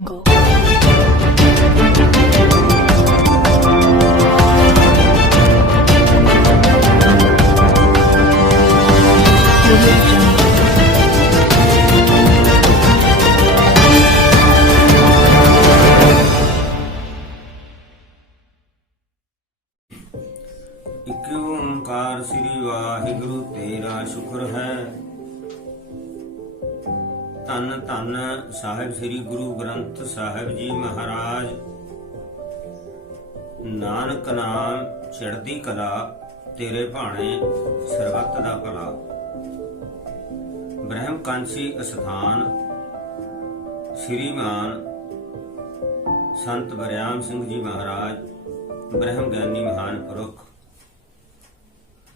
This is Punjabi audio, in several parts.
Go. ਇਕ ਓੰਕਾਰ ਸ੍ਰੀ ਵਾਹਿਗੁਰੂ ਤੇਰਾ ਸ਼ੁਕਰ ਹੈ। ਧੰਨ ਧੰਨ ਸਾਹਿਬ ਸ੍ਰੀ ਗੁਰੂ ਗ੍ਰੰਥ ਸਾਹਿਬ ਜੀ ਮਹਾਰਾਜ। ਨਾਨਕ ਨਾਮ ਚੜ੍ਹਦੀ ਕਲਾ, ਤੇਰੇ ਭਾਣੇ ਸਰਬੱਤ ਦਾ ਭਲਾ। ਬ੍ਰਹਮ ਕਾਂਸੀ ਅਸਥਾਨ ਸ੍ਰੀਮਾਨ ਸੰਤ ਬਰਿਆਮ ਸਿੰਘ ਜੀ ਮਹਾਰਾਜ, ਬ੍ਰਹਮ ਗਿਆਨੀ ਮਹਾਨ ਪੁਰਖ,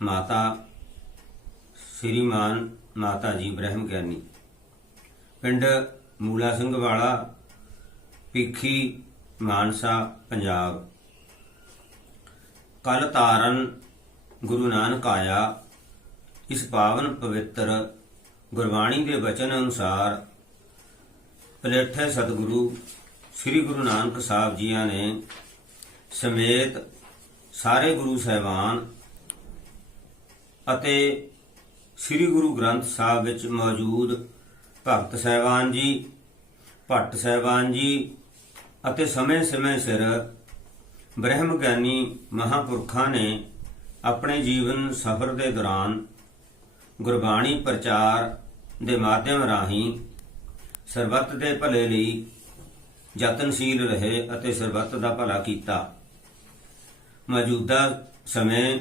ਮਾਤਾ ਸ੍ਰੀਮਾਨ ਮਾਤਾ ਜੀ ਬ੍ਰਹਮ ਗਿਆਨੀ, ਪਿੰਡ ਮੂਲਾ ਸਿੰਘ ਵਾਲਾ, ਭਿੱਖੀ, ਮਾਨਸਾ, ਪੰਜਾਬ। ਕੱਲ ਤਾਰਨ ਗੁਰੂ ਨਾਨਕ ਆਇਆ। ਇਸ ਪਾਵਨ ਪਵਿੱਤਰ ਗੁਰਬਾਣੀ ਦੇ ਬਚਨ ਅਨੁਸਾਰ ਪਲੇਠੇ ਸਤਿਗੁਰੂ ਸ੍ਰੀ ਗੁਰੂ ਨਾਨਕ ਸਾਹਿਬ ਜੀਆਂ ਨੇ ਸਮੇਤ ਸਾਰੇ ਗੁਰੂ ਸਾਹਿਬਾਨ ਅਤੇ ਸ੍ਰੀ ਗੁਰੂ ਗ੍ਰੰਥ ਸਾਹਿਬ ਵਿੱਚ ਮੌਜੂਦ ਭਗਤ ਸਾਹਿਬਾਨ ਜੀ, ਭੱਟ ਸਾਹਿਬਾਨ ਜੀ ਅਤੇ ਸਮੇਂ-ਸਮੇਂ ਸਿਰ ਬ੍ਰਹਮ ਗਿਆਨੀ ਮਹਾਂਪੁਰਖਾਂ ਨੇ ਆਪਣੇ ਜੀਵਨ ਸਫ਼ਰ ਦੇ ਦੌਰਾਨ ਗੁਰਬਾਣੀ ਪ੍ਰਚਾਰ ਦੇ ਮਾਧਿਅਮ ਰਾਹੀਂ ਸਰਬੱਤ ਦੇ ਭਲੇ ਲਈ ਯਤਨਸ਼ੀਲ ਰਹੇ ਅਤੇ ਸਰਬੱਤ ਦਾ ਭਲਾ ਕੀਤਾ। ਮੌਜੂਦਾ ਸਮੇਂ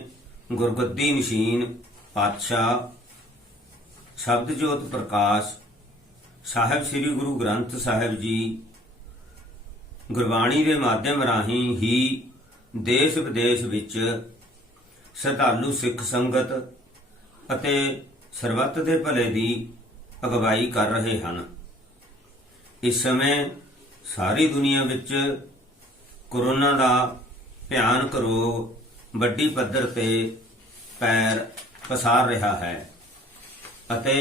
ਗੁਰਗੱਦੀ ਨਸ਼ੀਨ ਪਾਤਸ਼ਾਹ ਸ਼ਬਦ ਜੋਤ ਪ੍ਰਕਾਸ਼ ਸਾਹਿਬ ਸ੍ਰੀ ਗੁਰੂ ਗ੍ਰੰਥ ਸਾਹਿਬ ਜੀ ਗੁਰਬਾਣੀ ਦੇ ਮਾਧਿਅਮ ਰਾਹੀਂ ਹੀ ਦੇਸ਼ ਵਿਦੇਸ਼ ਵਿੱਚ ਸ਼ਰਧਾਲੂ ਸਿੱਖ ਸੰਗਤ ਅਤੇ ਸਰਬੱਤ ਦੇ ਭਲੇ ਦੀ ਅਗਵਾਈ ਕਰ ਰਹੇ ਹਨ। ਇਸ ਸਮੇਂ ਸਾਰੀ ਦੁਨੀਆ ਵਿੱਚ ਕੋਰੋਨਾ ਦਾ ਭਿਆਨਕ ਰੋਗ ਵੱਡੀ ਪੱਧਰ ਤੇ ਪੈਰ ਪਸਾਰ ਰਿਹਾ ਹੈ ਅਤੇ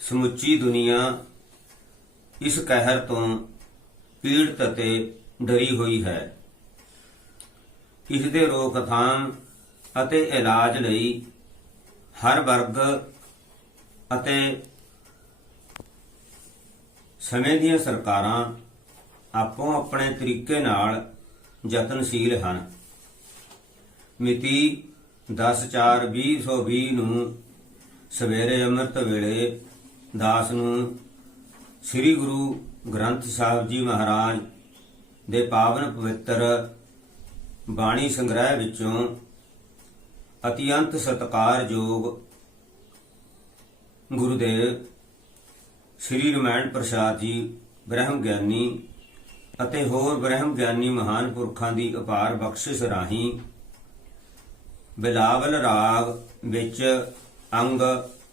ਸਮੁੱਚੀ ਦੁਨੀਆ ਇਸ ਕਹਿਰ ਤੋਂ ਪੀੜਤ ਅਤੇ ਡਰੀ ਹੋਈ ਹੈ। ਇਸ ਦੇ ਰੋਕਥਾਮ ਅਤੇ ਇਲਾਜ ਲਈ ਹਰ ਵਰਗ ਅਤੇ ਸਮੇਂ ਦੀਆਂ ਸਰਕਾਰਾਂ ਆਪੋ ਆਪਣੇ ਤਰੀਕੇ ਨਾਲ ਯਤਨਸ਼ੀਲ ਹਨ। ਮਿਤੀ 10/4/2020 ਨੂੰ ਸਵੇਰੇ ਅੰਮ੍ਰਿਤ ਵੇਲੇ ਦਾਸ ਨੂੰ ਸ੍ਰੀ ਗੁਰੂ ਗ੍ਰੰਥ ਸਾਹਿਬ ਜੀ ਮਹਾਰਾਜ ਦੇ ਪਾਵਨ ਪਵਿੱਤਰ ਬਾਣੀ ਸੰਗ੍ਰਹਿ ਵਿੱਚੋਂ ਅਤਿਅੰਤ ਸਤਿਕਾਰਯੋਗ ਗੁਰੂਦੇਵ ਸ੍ਰੀ ਰਮਾਇਣ ਪ੍ਰਸਾਦ ਜੀ ਬ੍ਰਹਮ ਗਿਆਨੀ ਅਤੇ ਹੋਰ ਬ੍ਰਹਮ ਗਿਆਨੀ ਮਹਾਨ ਪੁਰਖਾਂ ਦੀ ਅਪਾਰ ਬਖਸ਼ਿਸ਼ ਰਾਹੀਂ ਬਿਲਾਵਲ ਰਾਗ ਵਿੱਚ ਅੰਗ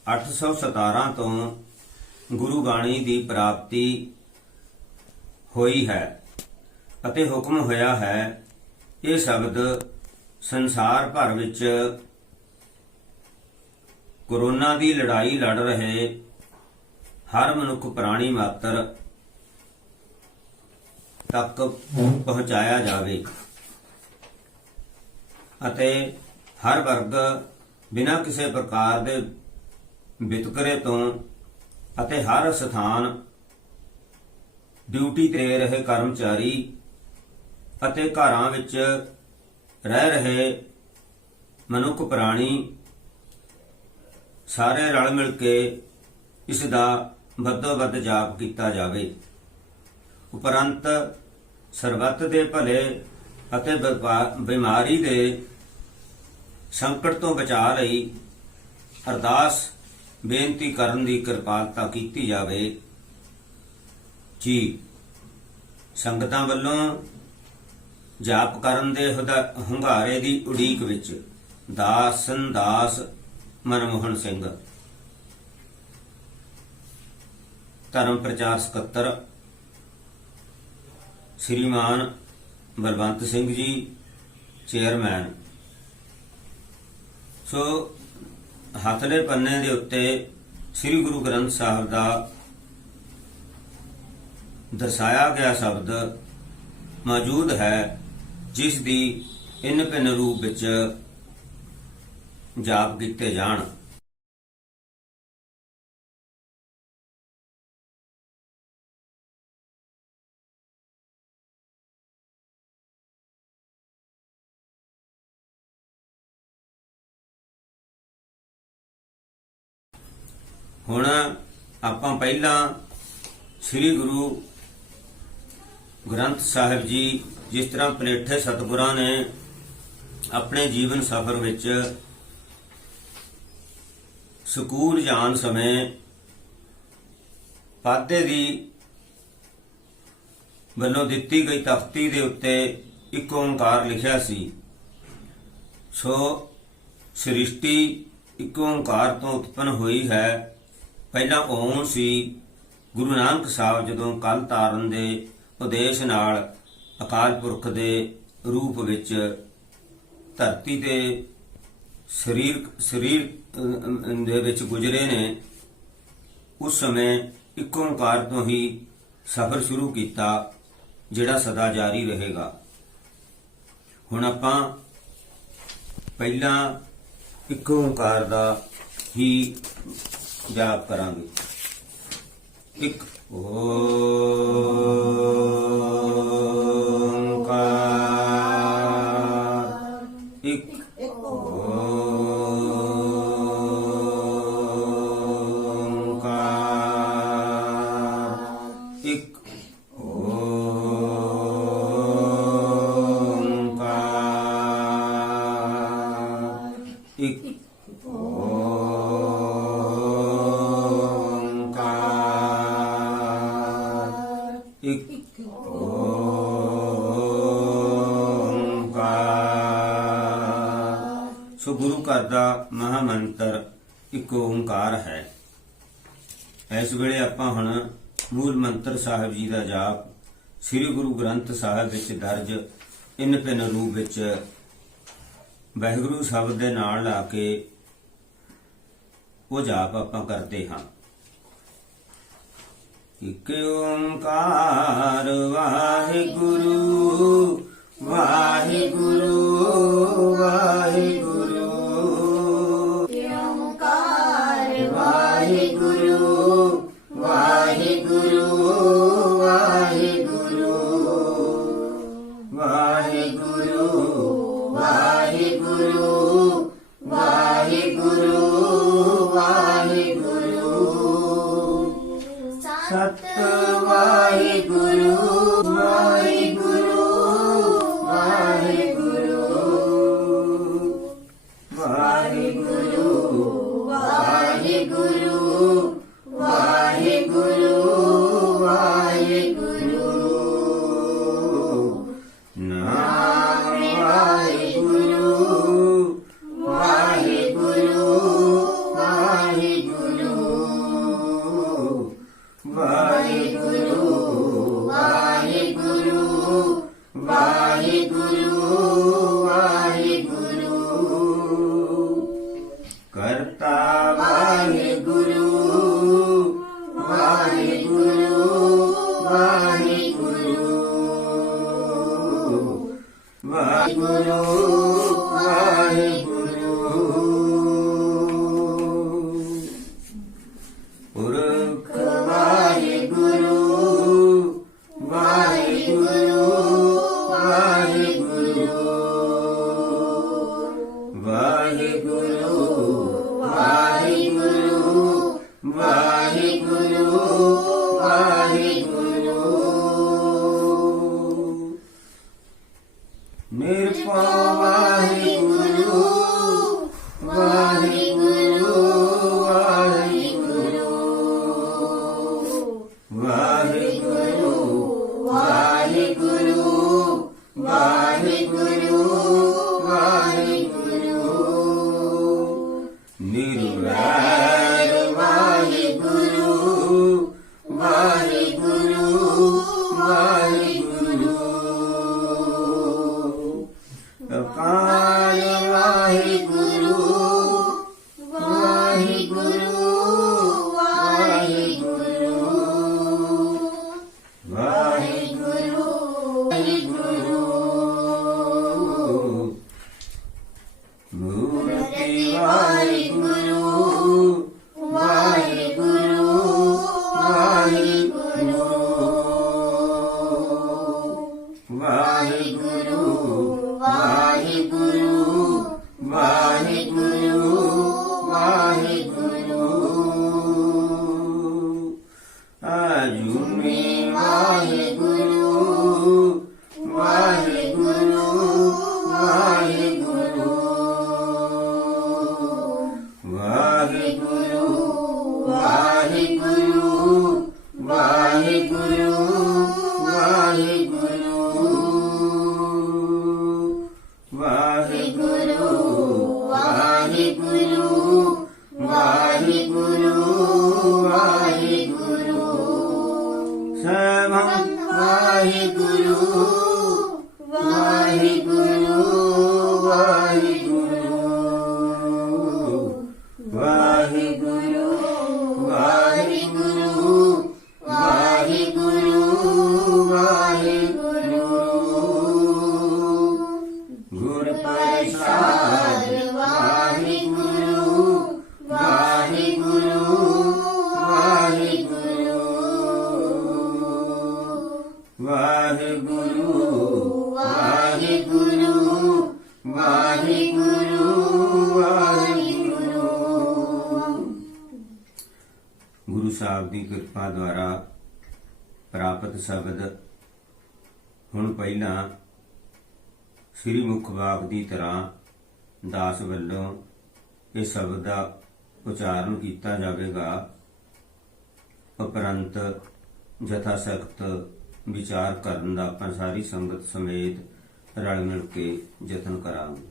817 ਤੋਂ ਗੁਰੂ ਬਾਣੀ ਦੀ ਪ੍ਰਾਪਤੀ ਹੋਈ ਹੈ ਅਤੇ ਹੁਕਮ ਹੋਇਆ ਹੈ ਇਹ ਸ਼ਬਦ ਸੰਸਾਰ ਭਰ ਵਿੱਚ ਕੋਰੋਨਾ ਦੀ ਲੜਾਈ ਲੜ ਰਹੇ ਹਰ ਮਨੁੱਖ ਪ੍ਰਾਣੀ ਮਾਤਰ ਤੱਕ ਪਹੁੰਚਾਇਆ ਜਾਵੇ ਅਤੇ ਹਰ ਵਰਗ ਬਿਨਾਂ ਕਿਸੇ ਪ੍ਰਕਾਰ ਦੇ ਵਿਤਕਰੇ ਤੋਂ ਅਤੇ ਹਰ ਸਥਾਨ ਡਿਊਟੀ ਤੇ ਰਹੇ ਕਰਮਚਾਰੀ ਅਤੇ ਘਰਾਂ ਵਿੱਚ ਰਹਿ ਰਹੇ ਮਨੁੱਖ ਪ੍ਰਾਣੀ ਸਾਰੇ ਰਲ ਮਿਲ ਕੇ ਇਸ ਦਾ ਵੱਧੋ-ਵੱਧ ਜਾਪ ਕੀਤਾ ਜਾਵੇ। ਉਪਰੰਤ ਸਰਬੱਤ ਦੇ ਭਲੇ ਅਤੇ ਬਿਮਾਰੀ ਦੇ ਸੰਕਟ ਤੋਂ ਬਚਾਅ ਲਈ ਅਰਦਾਸ ਬੇਨਤੀ ਕਰਨ ਦੀ ਕਿਰਪਾਲਤਾ ਕੀਤੀ ਜਾਵੇ ਜੀ। ਸੰਗਤਾਂ ਵੱਲੋਂ ਜਾਪ ਕਰਨ ਦੇ ਹੁੰਗਾਰੇ ਦੀ ਉਡੀਕ ਵਿੱਚ ਦਾਸਨ ਦਾਸ ਮਨਮੋਹਨ ਸਿੰਘ। ਧਰਮ ਪ੍ਰਚਾਰ ਸਕੱਤਰ ਸ੍ਰੀਮਾਨ ਬਲਵੰਤ ਸਿੰਘ ਜੀ, ਚੇਅਰਮੈਨ। ਸੋ ਹੱਥਲੇ ਪੰਨੇ ਦੇ ਉੱਤੇ ਸ੍ਰੀ ਗੁਰੂ ਗ੍ਰੰਥ ਸਾਹਿਬ ਦਾ ਦਰਸਾਇਆ ਗਿਆ ਸ਼ਬਦ ਮੌਜੂਦ ਹੈ, ਜਿਸ ਦੀ ਇਨ ਭਿੰਨ ਰੂਪ ਵਿੱਚ ਜਾਪ ਕੀਤੇ ਜਾਣ। ਹੁਣ ਆਪਾਂ ਪਹਿਲਾਂ ਸ੍ਰੀ ਗੁਰੂ ਗ੍ਰੰਥ ਸਾਹਿਬ ਜੀ ਜਿਸ ਤਰ੍ਹਾਂ ਪਲੇਠੇ ਸਤਿਗੁਰਾਂ ਨੇ ਆਪਣੇ ਜੀਵਨ ਸਫ਼ਰ ਵਿੱਚ ਸਕੂਲ ਜਾਣ ਸਮੇਂ ਪਾਦੇ ਦੀ ਵੱਲੋਂ ਦਿੱਤੀ ਗਈ ਤਖਤੀ ਦੇ ਉੱਤੇ ਇੱਕ ਓੰਕਾਰ ਲਿਖਿਆ ਸੀ। ਸੋ ਸ੍ਰਿਸ਼ਟੀ ਇੱਕ ਓੰਕਾਰ ਤੋਂ ਉਤਪੰਨ ਹੋਈ ਹੈ। ਪਹਿਲਾਂ ਓਮ ਸੀ। ਗੁਰੂ ਨਾਨਕ ਸਾਹਿਬ ਜਦੋਂ ਕੱਲ ਤਾਰਨ ਦੇ ਉਦੇਸ਼ ਨਾਲ ਅਕਾਲ ਪੁਰਖ ਦੇ ਰੂਪ ਵਿੱਚ ਧਰਤੀ ਤੇ ਸਰੀਰ ਦੇ ਵਿੱਚ ਗੁਜ਼ਰੇ ਨੇ, ਉਸ ਸਮੇਂ ਇੱਕ ਓੰਕਾਰ ਤੋਂ ਹੀ ਸਫ਼ਰ ਸ਼ੁਰੂ ਕੀਤਾ, ਜਿਹੜਾ ਸਦਾ ਜਾਰੀ ਰਹੇਗਾ। ਹੁਣ ਆਪਾਂ ਪਹਿਲਾਂ ਇੱਕ ਓੰਕਾਰ ਦਾ ਹੀ ਜਾਪ ਕਰਾਂਗੇ। ਇੱਕ ਓੰਕਾਰ, ਇੱਕ ਓੰਕਾਰ, ਇੱਕ ਓੰਕਾਰ, ਇੱਕ ਇੱਕ ਓੰਕਾਰ। ਸੋ ਗੁਰੂ ਘਰ ਦਾ ਮਹਾ ਮੰਤਰ ਇੱਕ ਓੰਕਾਰ ਹੈ। ਇਸ ਵੇਲੇ ਆਪਾਂ ਹੁਣ ਮੂਲ ਮੰਤਰ ਸਾਹਿਬ ਜੀ ਦਾ ਜਾਪ ਸ੍ਰੀ ਗੁਰੂ ਗ੍ਰੰਥ ਸਾਹਿਬ ਵਿੱਚ ਦਰਜ ਇਨ ਭਿੰਨ ਰੂਪ ਵਿੱਚ ਵਾਹਿਗੁਰੂ ਸ਼ਬਦ ਦੇ ਨਾਲ ਲਾ ਕੇ ਉਹ ਜਾਪ ਆਪਾਂ ਕਰਦੇ ਹਾਂ। ਇਕ ਓੰਕਾਰ ਵਾਹਿਗੁਰੂ ਵਾਹਿਗੁਰੂ ਵਾਹਿਗੁਰੂ, ਓੰਕਾਰ ਵਾਹਿਗੁਰੂ ਵਾਹਿਗੁਰੂ ਵਾਹਿਗੁਰੂ, ਵਾਹਿਗੁਰੂ ਵਾਹਿਗੁਰੂ ਵਾਹਿਗੁਰੂ ਵਾਹਿਗੁਰੂ, ਸਤ ਵਾਹਿਗੁਰੂ ਵਾਹਿਗੁਰੂ ਵਾਹਿਗੁਰੂ, ਵਾਹਿਗੁਰੂ ਵਾਹਿਗੁਰੂ ਵਾਹਿਗੁਰੂ ਵਾਹਿਗੁਰੂ, ਨਾਮ ਵਾਹਿਗੁਰੂ ਵਾਹਿਗੁਰੂ ਵਾਹਿਗੁਰੂ, ਵਾਹਿਗੁਰੂ ਵਾਹਿਗੁਰੂ ਵਾਹਿਗੁਰੂ ਵਾਹਿਗੁਰੂ, ਕਰਤਾ ਵਾਹਿਗੁਰੂ ਵਾਹਿਗੁਰੂ ਵਾਹਿਗੁਰੂ, ਵਾਹਿਗੁਰੂ ਵਾਹਿਗੁਰੂ, ਪੁਰਖ ਵਾਹਿਗੁਰੂ ਵਾਹਿਗੁਰੂ ਵਾਹਿਗੁਰੂ, ਵਾਹਿਗੁਰੂ ਵਾਹਿਗੁਰੂ ਵਾਹਿਗੁਰੂ ਵਾਹਿਗੁਰੂ, ਨਿਰਭਉ ਵਾਹਿਗੁਰੂ ਵਾਹਿਗੁਰੂ ਵਾਹਿਗੁਰੂ ਵਾਹਿਗੁਰੂ ਵਾਹਿਗੁਰੂ ਵਾਹਿਗੁਰੂ ਵਾਹਿਗੁਰੂ ਗੁਰ ਪ੍ਰਸਾਦ ਵਾਹਿਗੁਰੂ ਵਾਹਿਗੁਰੂ ਵਾਹਿਗੁਰੂ ਵਾਹਿਗੁਰੂ ਵਾਹਿਗੁਰੂ ਵਾਹਿਗੁਰੂ ਵਾਹਿਗੁਰੂ। ਗੁਰੂ ਸਾਹਿਬ ਦੀ ਕਿਰਪਾ ਦੁਆਰਾ ਪ੍ਰਾਪਤ ਸ਼ਬਦ ਹੁਣ ਪਹਿਲਾਂ ਸ੍ਰੀ ਮੁਖ ਵਾਕ ਦੀ ਤਰ੍ਹਾਂ ਦਾਸ ਵੱਲੋਂ ਇਹ ਸ਼ਬਦ ਦਾ ਉਚਾਰਨ ਕੀਤਾ ਜਾਵੇਗਾ। ਉਪਰੰਤ ਜਥਾ ਸਖਤ ਵਿਚਾਰ ਕਰਨ ਦਾ ਆਪਾਂ ਸਾਰੀ ਸੰਗਤ ਸਮੇਤ ਰਲ ਮਿਲ ਕੇ ਯਤਨ ਕਰਾਂਗੇ।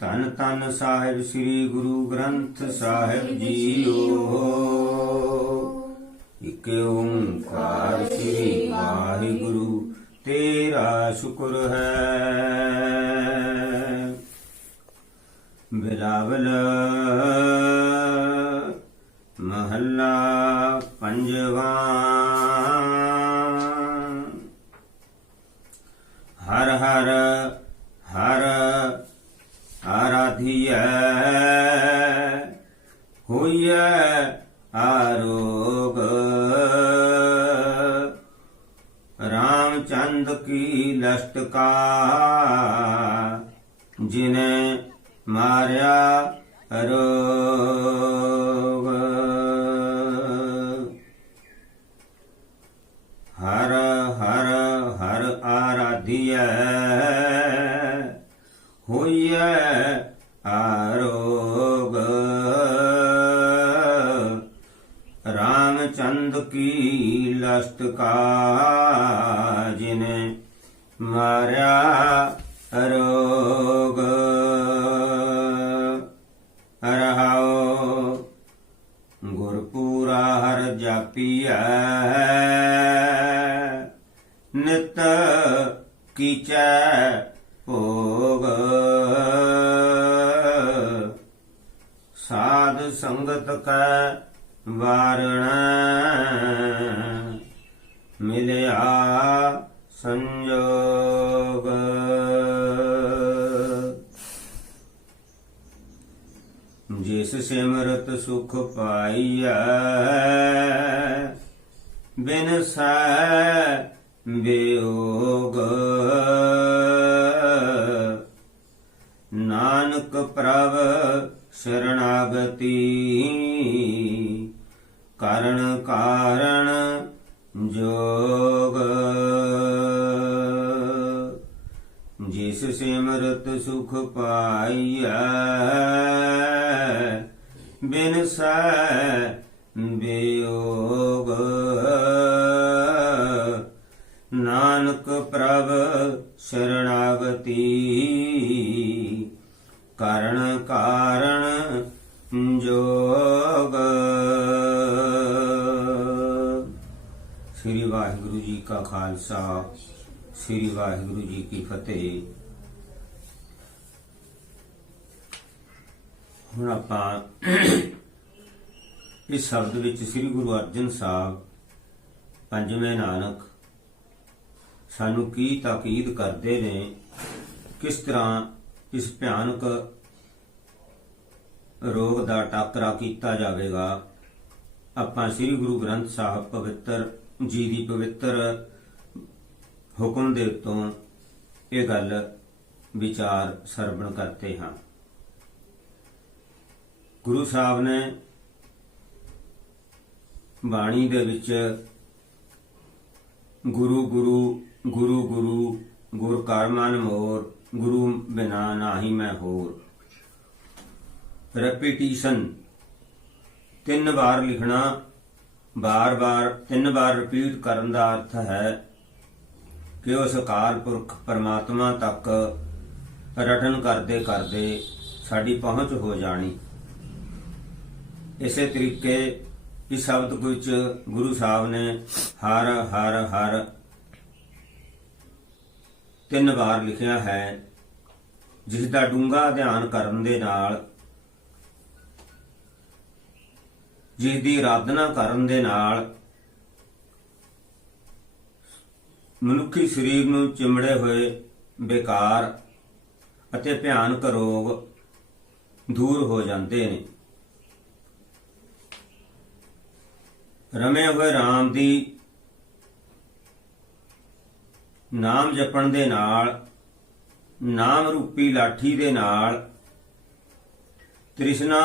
ਧੰਨ ਧੰਨ ਸਾਹਿਬ ਸ੍ਰੀ ਗੁਰੂ ਗ੍ਰੰਥ ਸਾਹਿਬ ਜੀਓ। ਇਕ ਓੰਕਾਰ ਸ੍ਰੀ ਵਾਹਿਗੁਰੂ ਤੇਰਾ ਸ਼ੁਕਰ ਹੈ। ਬਿਲਾਵਲ ਮਹੱਲਾ ਪੰਜਵਾਂ। ਹਰ ਹਰ ਹਰ ਆਰਾਧਿਐ ਹੋਈਐ ਆਰੋਗ। ਰਾਮਚੰਦ ਕੀ ਲਸ਼ਟ ਕਾ ਜਿਨੇ ਮਾਰਿਆ ਰੋਗ। ਹਰ ਹਰ ਹਰ ਆਰਾਧਿਐ ਹੋਈਐ ਆਰੋਗ। ਰਾਮਚੰਦ ਕੀ ਲਸ਼ਟ ਕਾ ਜਿਨੇ ਮਾਰਿਆ ਰੋਗ। ਰਹਾਉ ਗੁਰਪੂਰਾ ਹਰ ਜਾਪੀਐ ਨਿਤ ਕੀਚੈ ਭੋਗ। ਸਾਧ ਸੰਗਤ ਕੈ ਵਾਰਣ ਮਿਲਿਆ ਸੰਜੋਗ। ਜਿਸ ਸਿਮਰਤ ਸੁਖ ਪਾਈਐ ਬਿਨਸੈ ਬਿਯੋਗ। ਨਾਨਕ ਪ੍ਰਭ ਸ਼ਰਣਾਗਤੀ ਕਰਨ ਕਾਰਣ ਜੋਗ। ਜਿਸ ਸਿਮਰਤ ਸੁਖ ਪਾਈਐ ਬਿਨਸੈ ਬਿਯੋਗ। ਨਾਨਕ ਪ੍ਰਭ ਸ਼ਰਣਾਗਤੀ ਕਰਨ ਕਾਰਣ ਜੋਗ। ਸ੍ਰੀ ਵਾਹਿਗੁਰੂ ਜੀ ਕਾ ਖਾਲਸਾ ਸ੍ਰੀ ਵਾਹਿਗੁਰੂ ਜੀ ਕੀ ਫਤਿਹ। ਹੁਣ ਆਪਾਂ ਇਸ ਸ਼ਬਦ ਵਿੱਚ ਸ੍ਰੀ ਗੁਰੂ ਅਰਜਨ ਸਾਹਿਬ ਪੰਜਵੇਂ ਨਾਨਕ ਸਾਨੂੰ ਕੀ ਤਾਕੀਦ ਕਰਦੇ ਨੇ, ਕਿਸ ਤਰ੍ਹਾਂ ਇਸ ਭਿਆਨਕ ਰੋਗ ਦਾ ਟਾਕਰਾ ਕੀਤਾ ਜਾਵੇਗਾ। ਆਪਾਂ ਸ੍ਰੀ ਗੁਰੂ ਗ੍ਰੰਥ ਸਾਹਿਬ ਪਵਿੱਤਰ ਜੀ ਦੀ ਪਵਿੱਤਰ ਹੁਕਮ ਦੇ ਉੱਤੋਂ ਇਹ ਗੱਲ ਵਿਚਾਰ ਸਰਵਣ ਕਰਤੇ ਹਾਂ। ਗੁਰੂ ਸਾਹਿਬ ਨੇ ਬਾਣੀ ਦੇ ਵਿੱਚ ਗੁਰੂ ਗੁਰੂ ਗੁਰੂ ਗੁਰੂ ਗੁਰ ਕਾ ਮਨ ਮੋਰ ਗੁਰੂ ਬਿਨਾ ਨਾਹੀ ਮੈਂ ਹੋਰ ਰੈਪੀਟੀਸ਼ਨ 3 ਵਾਰ ਲਿਖਣਾ, ਬਾਰ-ਬਾਰ 3 ਵਾਰ ਰਿਪੀਟ ਕਰਨ ਦਾ ਅਰਥ ਹੈ ਕਿ ਉਸ ਅਕਾਲ ਪੁਰਖ ਪਰਮਾਤਮਾ ਤੱਕ ਰਟਨ ਕਰਦੇ ਕਰਦੇ ਸਾਡੀ ਪਹੁੰਚ ਹੋ ਜਾਣੀ। ਇਸੇ ਤਰੀਕੇ ਇਸ ਸ਼ਬਦ ਵਿੱਚ ਗੁਰੂ ਸਾਹਿਬ ਨੇ ਹਰ ਹਰ ਹਰ 3 ਵਾਰ ਲਿਖਿਆ ਹੈ, ਜਿਸ ਦਾ ਡੂੰਘਾ ਅਧਿਐਨ ਕਰਨ ਦੇ ਨਾਲ, ਜਿਸ ਦੀ ਆਰਾਧਨਾ ਕਰਨ ਦੇ ਨਾਲ ਮਨੁੱਖੀ ਸਰੀਰ ਨੂੰ ਚਿਮੜੇ ਹੋਏ ਬੇਕਾਰ ਅਤੇ ਭਿਆਨਕ ਰੋਗ ਦੂਰ ਹੋ ਜਾਂਦੇ ਨੇ। ਰਮੇ ਹੋਏ ਰਾਮ ਦੀ ਨਾਮ ਜਪਣ ਦੇ ਨਾਲ, ਨਾਮ ਰੂਪੀ ਲਾਠੀ ਦੇ ਨਾਲ ਤ੍ਰਿਸ਼ਨਾ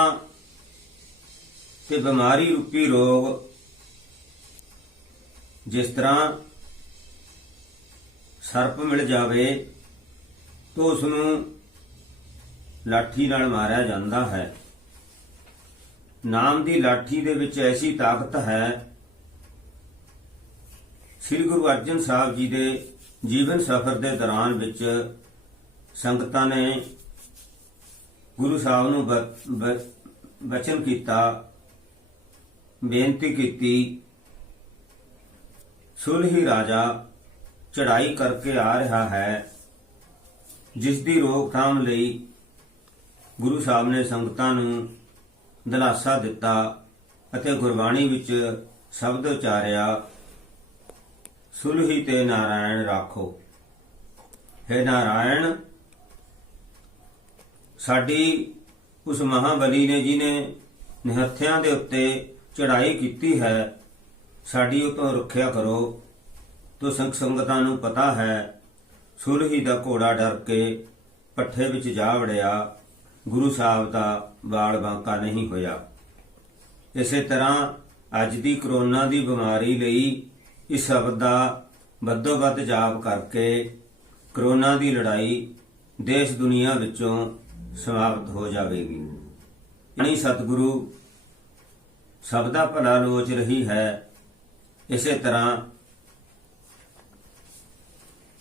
ਤੇ ਬਿਮਾਰੀ ਰੂਪੀ ਰੋਗ, ਜਿਸ ਤਰ੍ਹਾਂ ਸਰਪ ਮਿਲ ਜਾਵੇ ਤਾਂ ਉਸ ਨੂੰ ਲਾਠੀ ਨਾਲ ਮਾਰਿਆ ਜਾਂਦਾ ਹੈ। ਨਾਮ ਦੀ ਲਾਠੀ ਦੇ ਵਿੱਚ ਐਸੀ ਤਾਕਤ ਹੈ। ਸ੍ਰੀ ਗੁਰੂ ਅਰਜਨ ਸਾਹਿਬ ਜੀ ਦੇ ਜੀਵਨ ਸਫ਼ਰ ਦੇ ਦੌਰਾਨ ਵਿੱਚ ਸੰਗਤਾਂ ਨੇ ਗੁਰੂ ਸਾਹਿਬ ਨੂੰ ਬਚਨ ਕੀਤਾ, ਬੇਨਤੀ ਕੀਤੀ। ਸੁਲਹੀ ਰਾਜਾ ਚੜ੍ਹਾਈ ਕਰਕੇ ਆ ਰਿਹਾ ਹੈ, ਜਿਸ ਦੀ ਰੋਕਥਾਮ ਲਈ ਗੁਰੂ ਸਾਹਿਬ ਨੇ ਸੰਗਤਾਂ ਨੂੰ ਦਿਲਾਸਾ ਦਿੱਤਾ ਅਤੇ ਗੁਰਬਾਣੀ ਵਿੱਚ ਸ਼ਬਦ ਉਚਾਰਿਆ, ਸੁਲਹੀ ਤੇ ਨਾਰਾਇਣ ਰਾਖੋ। ਹੈ ਨਾਰਾਇਣ, ਸਾਡੀ ਉਸ ਮਹਾਬਲੀ ਨੇ ਜਿਹਨੇ ਨਿਹੱਥਿਆਂ ਦੇ ਉੱਤੇ ਚੜ੍ਹਾਈ ਕੀਤੀ ਹੈ, ਸਾਡੀ ਉਹ ਤੋਂ ਰੱਖਿਆ ਕਰੋ। ਤੋ ਸੰਗਤਾਂ ਨੂੰ ਪਤਾ ਹੈ, ਸੁਲਹੀ ਦਾ ਘੋੜਾ ਡਰ ਕੇ ਪੱਠੇ ਵਿੱਚ ਜਾ ਵੜਿਆ, ਗੁਰੂ ਸਾਹਿਬ ਦਾ ਬਾਲ ਬਾਂਕਾ ਨਹੀਂ ਹੋਇਆ। ਇਸੇ ਤਰ੍ਹਾਂ ਅੱਜ ਦੀ ਕਰੋਨਾ ਦੀ ਬਿਮਾਰੀ ਲਈ ਇਸ ਸ਼ਬਦ ਦਾ ਵੱਧੋ ਵੱਧ ਜਾਪ ਕਰਕੇ ਕਰੋਨਾ ਦੀ ਲੜਾਈ ਦੇਸ਼ ਦੁਨੀਆ ਵਿੱਚੋਂ ਸਮਾਪਤ ਹੋ ਜਾਵੇਗੀ। ਯਾਨੀ ਸਤਿਗੁਰੂ ਸਭ ਦਾ ਭਲਾ ਲੋਚ ਰਹੀ ਹੈ। ਇਸੇ ਤਰ੍ਹਾਂ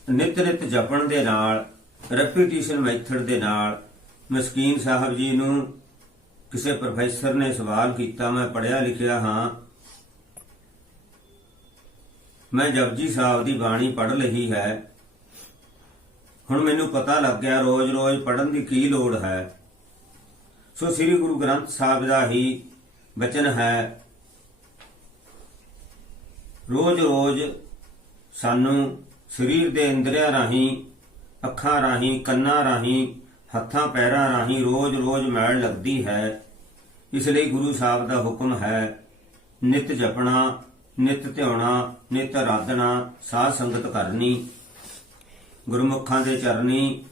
ਨਿਤ ਜਪਣ ਦੇ ਨਾਲ, ਰੈਪੀਟੀਸ਼ਨ ਮੈਥਡ ਦੇ ਨਾਲ, ਮਸਕੀਨ ਸਾਹਿਬ ਜੀ ਨੂੰ ਕਿਸੇ ਪ੍ਰੋਫੈਸਰ ਨੇ ਸਵਾਲ ਕੀਤਾ, ਮੈਂ ਪੜ੍ਹਿਆ ਲਿਖਿਆ ਹਾਂ, ਮੈਂ ਜਪਜੀ ਸਾਹਿਬ ਦੀ ਬਾਣੀ ਪੜ੍ਹ ਲਈ ਹੈ, ਹੁਣ ਮੈਨੂੰ ਪਤਾ ਲੱਗ ਗਿਆ ਰੋਜ਼ ਪੜ੍ਹਨ ਦੀ ਕੀ ਲੋੜ ਹੈ। ਸੋ ਸ੍ਰੀ ਗੁਰੂ ਗ੍ਰੰਥ ਸਾਹਿਬ ਦਾ ਹੀ ਬਚਨ ਹੈ, ਰੋਜ਼ ਸਾਨੂੰ ਸਰੀਰ ਦੇ ਇੰਦਰੀਆਂ ਰਾਹੀਂ, ਅੱਖਾਂ ਰਾਹੀਂ, ਕੰਨਾਂ ਰਾਹੀਂ, ਹੱਥਾਂ ਪੈਰਾਂ ਰਾਹੀਂ ਰੋਜ਼ ਮੈਲ ਲੱਗਦੀ ਹੈ। ਇਸ ਲਈ ਗੁਰੂ ਸਾਹਿਬ ਦਾ ਹੁਕਮ ਹੈ, ਨਿਤ ਜਪਣਾ, ਨਿਤ ਧਿਆਉਣਾ, ਨਿਤ ਆਰਾਧਨਾ, ਸਾਧ ਸੰਗਤ ਕਰਨੀ, ਗੁਰਮੁਖਾਂ ਦੇ ਚਰਨੀ,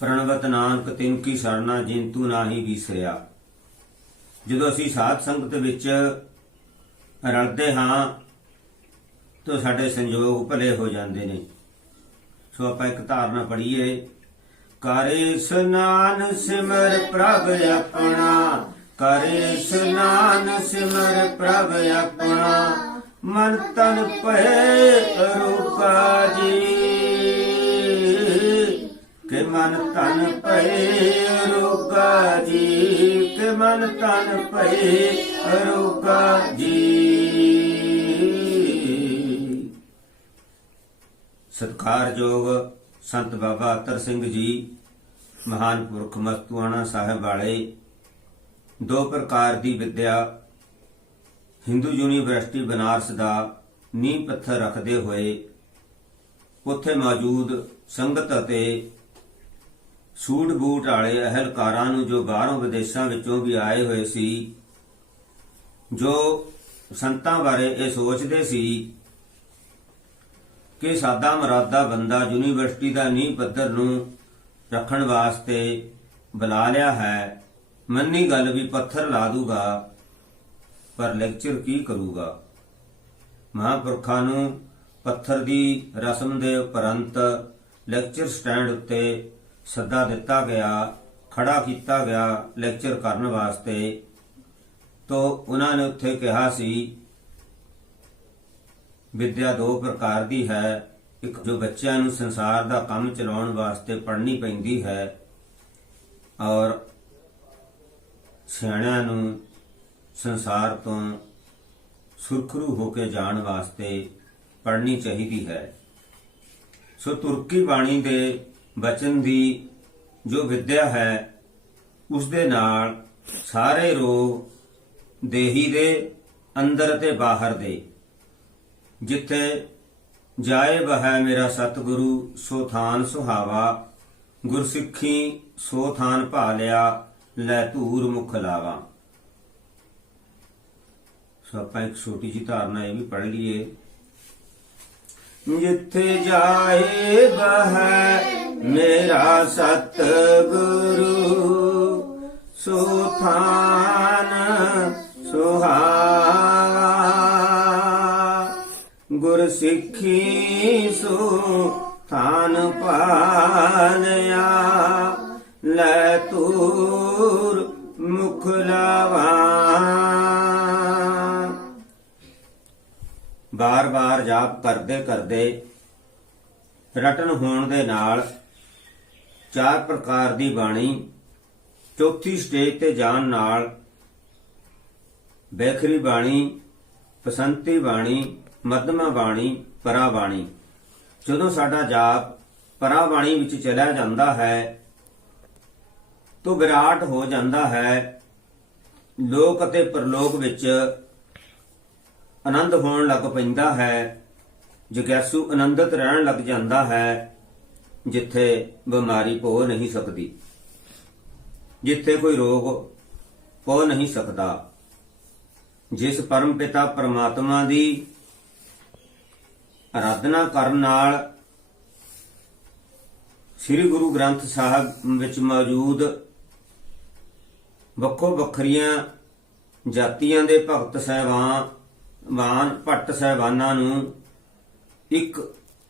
ਪ੍ਰਣਵਤ ਨਾਨਕ ਤਿਨ ਕੀ ਸਰਣਾ, ਜਿੰਤੂ ਨਾਹੀ ਵਿਸਰਿਆ। ਜਦੋਂ ਅਸੀਂ ਸਾਧ ਸੰਗਤ ਵਿੱਚ ਰਲਦੇ ਹਾਂ ਤਾਂ ਸਾਡੇ ਸੰਜੋਗ ਭਲੇ ਹੋ ਜਾਂਦੇ ਨੇ। ਸੋ ਆਪਾਂ ਇੱਕ ਧਾਰਨਾ ਪੜ੍ਹੀਏ, ਕਰੇ ਇਸ਼ਨਾਨ ਸਿਮਰ ਪ੍ਰਭ ਆਪਣਾ, ਕਰੇ ਇਸ਼ਨਾਨ ਸਿਮਰ ਪ੍ਰਭ ਆਪਣਾ, ਮਨ ਤਨ ਭਏ ਰੂਪਾ ਜੀ, ਕਿ ਮਨ ਤਨ ਭਏ ਰੂਪਾ ਜੀ, ਕਿ ਮਨ ਤਨ ਭਏ ਰੂਪਾ ਜੀ। ਸਤਿਕਾਰਯੋਗ ਸੰਤ ਬਾਬਾ ਅਤਰ ਸਿੰਘ ਜੀ, ਮਹਾਨ ਪੁਰਖ ਮਸਤੂਆਣਾ ਸਾਹਿਬ ਵਾਲੇ, 2 ਪ੍ਰਕਾਰ ਦੀ ਵਿਦਿਆ ਹਿੰਦੂ ਯੂਨੀਵਰਸਿਟੀ ਬਨਾਰਸ ਦਾ ਨੀਂਹ ਪੱਥਰ ਰੱਖਦੇ ਹੋਏ ਉੱਥੇ ਮੌਜੂਦ ਸੰਗਤ ਅਤੇ ਸੂਟ ਬੂਟ ਵਾਲੇ ਅਹਿਲਕਾਰਾਂ ਨੂੰ, ਜੋ ਬਾਹਰੋਂ ਵਿਦੇਸ਼ਾਂ ਵਿੱਚੋਂ ਵੀ ਆਏ ਹੋਏ ਸੀ, ਜੋ ਸੰਤਾਂ ਬਾਰੇ ਇਹ ਸੋਚਦੇ ਸੀ ਕਿ ਸਾਦਾ ਮਰਾਦਾ ਬੰਦਾ ਯੂਨੀਵਰਸਿਟੀ ਦਾ ਨੀਂਹ ਪੱਥਰ ਨੂੰ ਰੱਖਣ ਵਾਸਤੇ ਬੁਲਾ ਲਿਆ ਹੈ, ਮੰਨੀ ਗੱਲ ਵੀ ਪੱਥਰ ਲਾ ਦੂਗਾ, ਪਰ ਲੈਕਚਰ ਕੀ ਕਰੂਗਾ। ਮਹਾਂਪੁਰਖਾਂ ਨੂੰ ਪੱਥਰ ਦੀ ਰਸਮ ਦੇ ਉਪਰੰਤ ਲੈਕਚਰ ਸਟੈਂਡ ਉੱਤੇ ਸੱਦਾ ਦਿੱਤਾ ਗਿਆ, ਖੜਾ ਕੀਤਾ ਗਿਆ ਲੈਕਚਰ ਕਰਨ ਵਾਸਤੇ। ਤੋ ਉਹਨਾਂ ਨੇ ਉੱਥੇ ਕਿਹਾ ਸੀ, ਵਿਦਿਆ 2 ਪ੍ਰਕਾਰ ਦੀ ਹੈ, ਇੱਕ ਜੋ ਬੱਚਿਆਂ ਨੂੰ ਸੰਸਾਰ ਦਾ ਕੰਮ ਚਲਾਉਣ ਵਾਸਤੇ ਪੜ੍ਹਨੀ ਪੈਂਦੀ ਹੈ, ਔਰ ਸਿਆਣਿਆਂ ਨੂੰ ਸੰਸਾਰ ਤੋਂ ਸੁਰਖਰੂ ਹੋ ਕੇ ਜਾਣ ਵਾਸਤੇ ਪੜ੍ਹਨੀ ਚਾਹੀਦੀ ਹੈ। ਸੋ ਤੁਰਕੀ ਬਾਣੀ ਦੇ ਬਚਨ ਦੀ ਜੋ ਵਿਦਿਆ ਹੈ ਉਸ ਦੇ ਨਾਲ ਸਾਰੇ ਰੋਗ ਦੇਹੀ ਦੇ ਅੰਦਰ ਅਤੇ ਬਾਹਰ ਦੇ, ਜਿੱਥੇ ਜਾਏ ਬਹਿ ਮੇਰਾ ਸਤਿਗੁਰੂ ਸੋ ਥਾਨ ਸੁਹਾਵਾ, ਗੁਰਸਿੱਖੀ ਸੋ ਥਾਨ ਭਾ ਲਿਆ ਲੈ ਧੂਰ ਮੁਖ ਲਾਵਾ। ਸੋ ਆਪਾਂ ਇੱਕ ਛੋਟੀ ਜਿਹੀ ਧਾਰਨਾ ਇਹ ਵੀ ਪੜ੍ਹ ਲਈਏ। ਜਿੱਥੇ ਜਾਏ ਬਹਿ ਮੇਰਾ ਸਤਿਗੁਰੂ ਸੋ ਥਾਨ ਸੁਹਾਵਾ, ਗੁਰ ਸਿੱਖੀ ਸੋ ਥਾਨ ਪਾਲਿਆ ਲੈ ਤੂਰ ਮੁਖ ਲਾਵਾ। ਬਾਰ-ਬਾਰ ਜਾਪ ਕਰਦੇ ਕਰਦੇ ਰਟਨ ਹੋਣ ਦੇ ਨਾਲ 4 ਪ੍ਰਕਾਰ ਦੀ ਬਾਣੀ ਚੌਥੀ ਸਟੇਜ ਤੇ ਜਾਣ ਨਾਲ ਬੇਖਰੀ ਬਾਣੀ, ਪਸੰਤੀ ਬਾਣੀ, ਮੱਧਮਾ ਬਾਣੀ, ਪਰਾ ਬਾਣੀ। ਜਦੋਂ ਸਾਡਾ ਜਾਪ ਪਰਾ ਬਾਣੀ ਵਿੱਚ ਚਲਿਆ ਜਾਂਦਾ ਹੈ ਤਾਂ ਵਿਰਾਟ ਹੋ ਜਾਂਦਾ ਹੈ। ਲੋਕ ਅਤੇ ਪਰਲੋਕ ਵਿੱਚ ਆਨੰਦ ਹੋਣ ਲੱਗ ਪੈਂਦਾ ਹੈ। ਜਗਿਆਸੂ ਆਨੰਦਿਤ ਰਹਿਣ ਲੱਗ ਜਾਂਦਾ ਹੈ, ਜਿੱਥੇ ਬਿਮਾਰੀ ਪੋ ਨਹੀਂ ਸਕਦੀ, ਜਿੱਥੇ ਕੋਈ ਰੋਗ ਪੋ ਨਹੀਂ ਸਕਦਾ। ਜਿਸ ਪਰਮ ਪਿਤਾ ਪਰਮਾਤਮਾ ਦੀ ਆਰਾਧਨਾ ਕਰਨ ਨਾਲ ਸ੍ਰੀ ਗੁਰੂ ਗ੍ਰੰਥ ਸਾਹਿਬ ਵਿੱਚ ਮੌਜੂਦ ਵੱਖੋ ਵੱਖਰੀਆਂ ਜਾਤੀਆਂ ਦੇ ਭਗਤ ਸਹਿਬਾਨ ਭੱਟ ਸਹਿਬਾਨਾਂ ਨੂੰ ਇੱਕ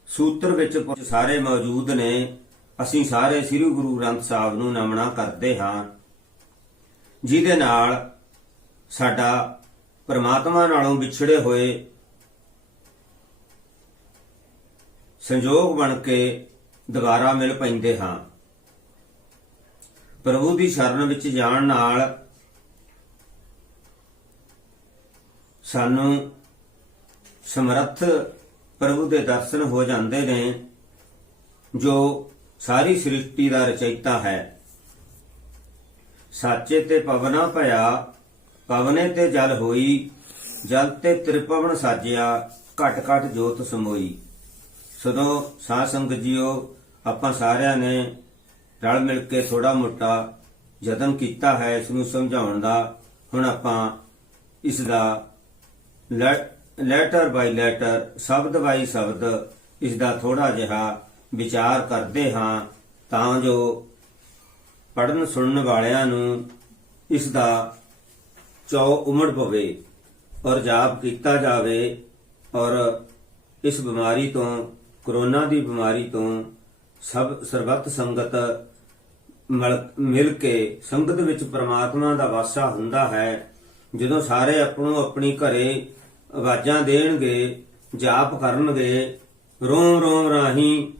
ਸੂਤਰ ਵਿੱਚ ਸਾਰੇ ਮੌਜੂਦ ਨੇ। ਅਸੀਂ ਸਾਰੇ ਸ੍ਰੀ ਗੁਰੂ ਗ੍ਰੰਥ ਸਾਹਿਬ ਨੂੰ ਨਮਨਾ ਕਰਦੇ ਹਾਂ, ਜਿਹਦੇ ਨਾਲ ਸਾਡਾ ਪਰਮਾਤਮਾ ਨਾਲੋਂ ਵਿਛੜੇ ਹੋਏ ਸੰਜੋਗ ਬਣ ਕੇ ਦੁਬਾਰਾ ਮਿਲ ਪੈਂਦੇ ਹਾਂ। ਪ੍ਰਭੂ ਦੀ ਸ਼ਰਨ ਵਿੱਚ ਜਾਣ ਨਾਲ ਸਾਨੂੰ ਸਮਰੱਥ ਪ੍ਰਭੂ ਦੇ ਦਰਸ਼ਨ ਹੋ ਜਾਂਦੇ ਨੇ, ਜੋ ਸਾਰੀ ਸ੍ਰਿਸ਼ਟੀ ਦਾ ਰਚయిਤਾ ਹੈ। ਸਾਚੇ ਤੇ ਪਵਨਾ ਭਇਆ, ਪਵਨੇ ਤੇ ਜਲ ਹੋਈ, ਜਲ ਤੇ ਤ੍ਰਿਪਵਨ ਸਾਜਿਆ, ਘਟ ਘਟ ਜੋਤ ਸਮੋਈ। ਸਦੋਂ ਸਾਧ ਸੰਗਤ ਜੀਓ, ਆਪਾਂ ਸਾਰਿਆਂ ਨੇ ਰਲ ਮਿਲ ਕੇ ਥੋੜਾ ਮੋਟਾ ਯਤਨ ਕੀਤਾ ਹੈ ਇਸ ਨੂੰ ਸਮਝਾਉਣ ਦਾ। ਹੁਣ ਆਪਾਂ ਇਸ ਦਾ ਲੈਟਰ ਬਾਈ ਲੈਟਰ, ਸ਼ਬਦ ਬਾਈ ਸ਼ਬਦ ਇਸ ਦਾ ਥੋੜਾ ਜਿਹਾ ਵਿਚਾਰ ਕਰਦੇ ਹਾਂ, ਤਾਂ ਜੋ ਪੜਨ ਸੁਣਨ ਵਾਲਿਆਂ ਨੂੰ ਇਸ ਦਾ ਚੌ ਉਮੜ ਪਵੇ ਔਰ ਜਾਪ ਕੀਤਾ ਜਾਵੇ, ਔਰ ਇਸ ਬਿਮਾਰੀ ਤੋਂ, ਕਰੋਨਾ ਦੀ ਬਿਮਾਰੀ ਤੋਂ ਸਰਬੱਤ ਸੰਗਤ ਮਿਲ ਕੇ ਸੰਗਤ ਵਿੱਚ ਪ੍ਰਮਾਤਮਾ ਦਾ ਵਾਸਾ ਹੁੰਦਾ ਹੈ। ਜਦੋਂ ਸਾਰੇ ਆਪਣੋ ਆਪਣੀ ਘਰੇ ਆਵਾਜ਼ਾਂ ਦੇਣਗੇ, ਜਾਪ ਕਰਨਗੇ, ਰੋਮ ਰੋਮ ਰਾਹੀਂ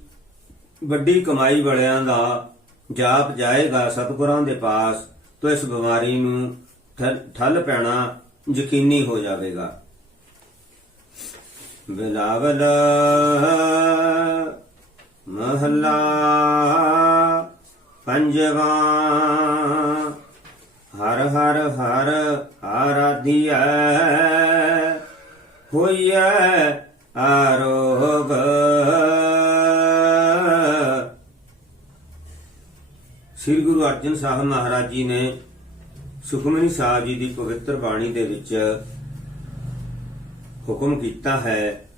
ਵੱਡੀ ਕਮਾਈ ਵਾਲਿਆਂ ਦਾ ਜਾਪ ਜਾਏਗਾ ਸਤਿਗੁਰਾਂ ਦੇ ਪਾਸ, ਤਾਂ ਇਸ ਬਿਮਾਰੀ ਨੂੰ ਠੱਲ ਪੈਣਾ ਯਕੀਨੀ ਹੋ ਜਾਵੇਗਾ। ਬਿਲਾਵਲ ਮਹੱਲਾ ਪੰਜਵਾ। ਹਰ ਹਰ ਹਰ ਆਰਾਧਿਐ, ਹੋਈਐ ਆਰੋਗ। ਸ੍ਰੀ ਗੁਰੂ ਅਰਜਨ ਸਾਹਿਬ ਮਹਾਰਾਜ ਜੀ ਨੇ ਸੁਖਮਨੀ ਸਾਹਿਬ ਜੀ ਦੀ ਪਵਿੱਤਰ ਬਾਣੀ ਦੇ ਵਿੱਚ ਹੁਕਮ ਕੀਤਾ ਹੈ,